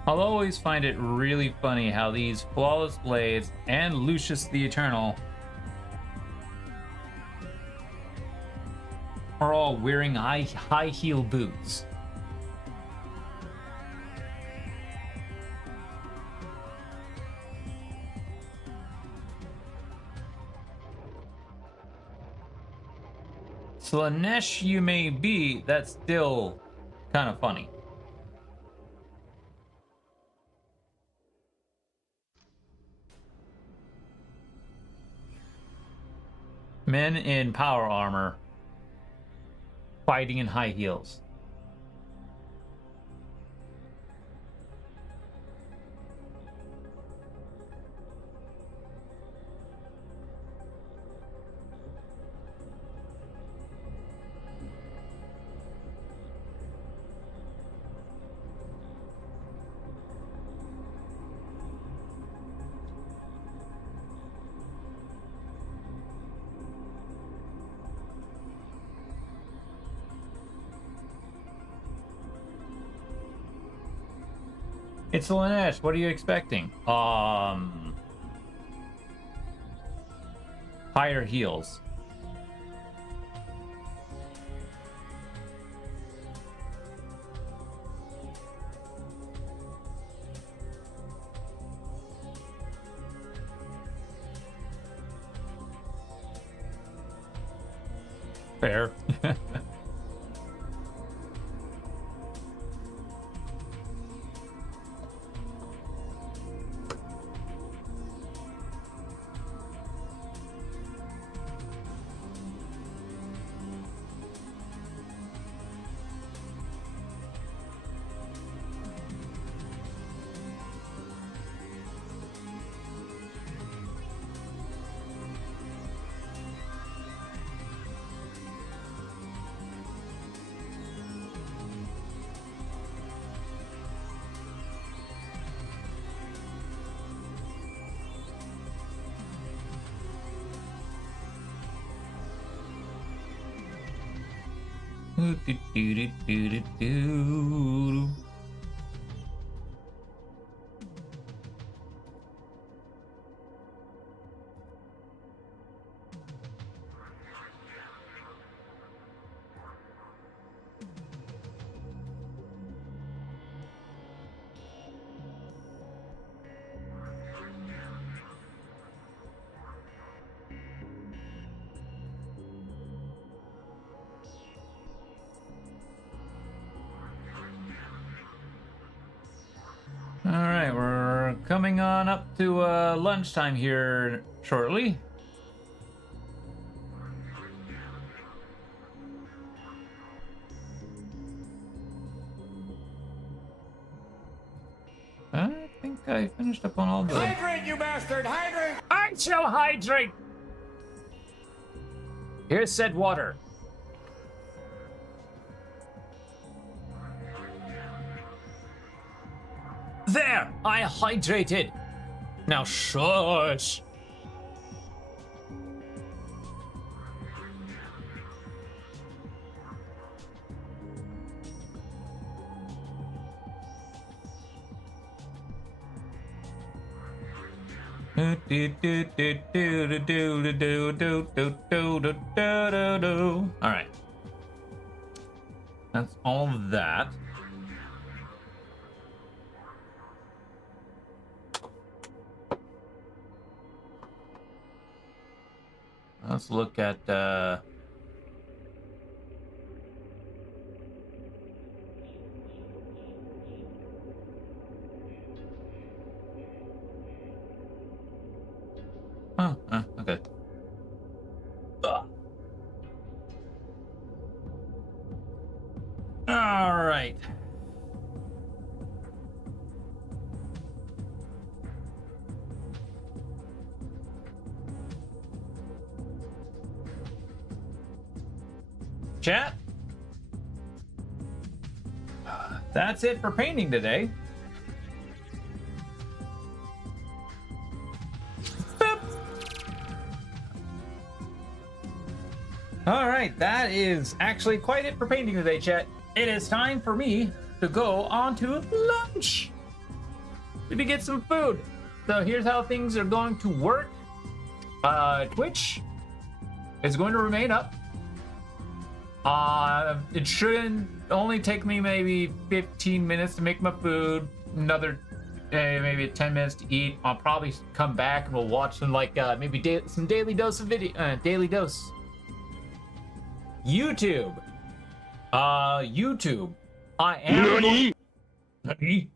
I'll always find it really funny how these Flawless Blades and Lucius the Eternal are all wearing high heel boots. Slanesh you may be, that's still kind of funny. Men in power armor fighting in high heels. It's Lanesh. What are you expecting? Higher heels. Fair. All right, we're coming on up to lunchtime here shortly. I think I finished up on all the... Hydrate, you bastard! Hydrate! I shall hydrate! Here's said water. There! I hydrated! Now shush! Alright. That's all of that. Let's look at okay. All right. Chat. That's it for painting today. Boop. All right, that is actually quite it for painting today, chat. It is time for me to go on to lunch. We need to get some food. So here's how things are going to work. Twitch is going to remain up. It shouldn't only take me maybe 15 minutes to make my food. Another maybe 10 minutes to eat. I'll probably come back and we'll watch some maybe some daily dose of video. Daily dose. YouTube. YouTube. I am. Nani?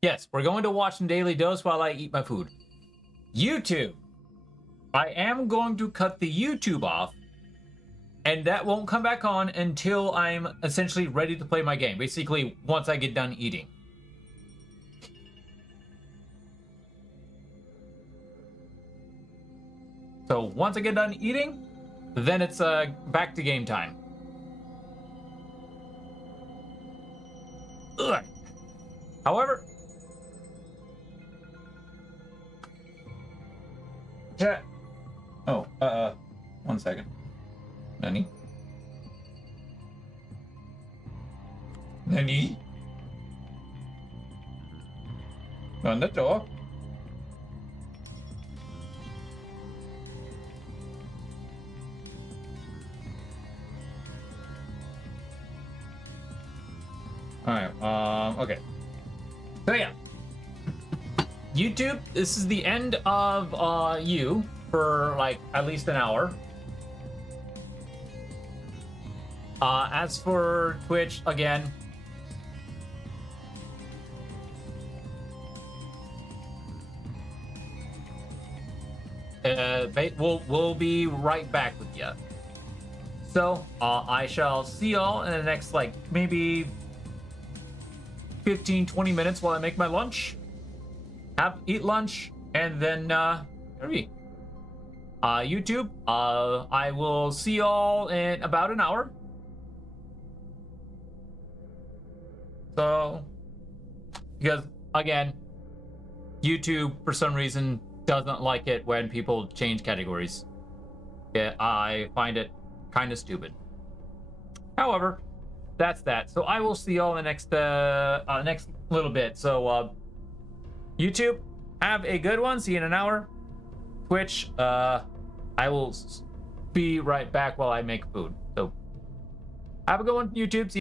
Yes, we're going to watch some daily dose while I eat my food. YouTube. I am going to cut the YouTube off, and that won't come back on until I'm essentially ready to play my game. Basically, once I get done eating. So once I get done eating, then it's back to game time. Ugh. However, chat. Oh, 1 second. Nani? Nani? Nanda? Alright, okay. So yeah. YouTube, this is the end of you for like at least an hour. As for Twitch, again, we'll be right back with you. So I shall see y'all in the next like maybe 15-20 minutes while I make my lunch, eat lunch, and then YouTube, I will see y'all in about an hour. So, because again, YouTube for some reason doesn't like it when people change categories. Yeah, I find it kind of stupid. However, that's that. So I will see y'all in the next little bit. So YouTube, have a good one. See you in an hour. Twitch, I will be right back while I make food. So have a good one, YouTube. See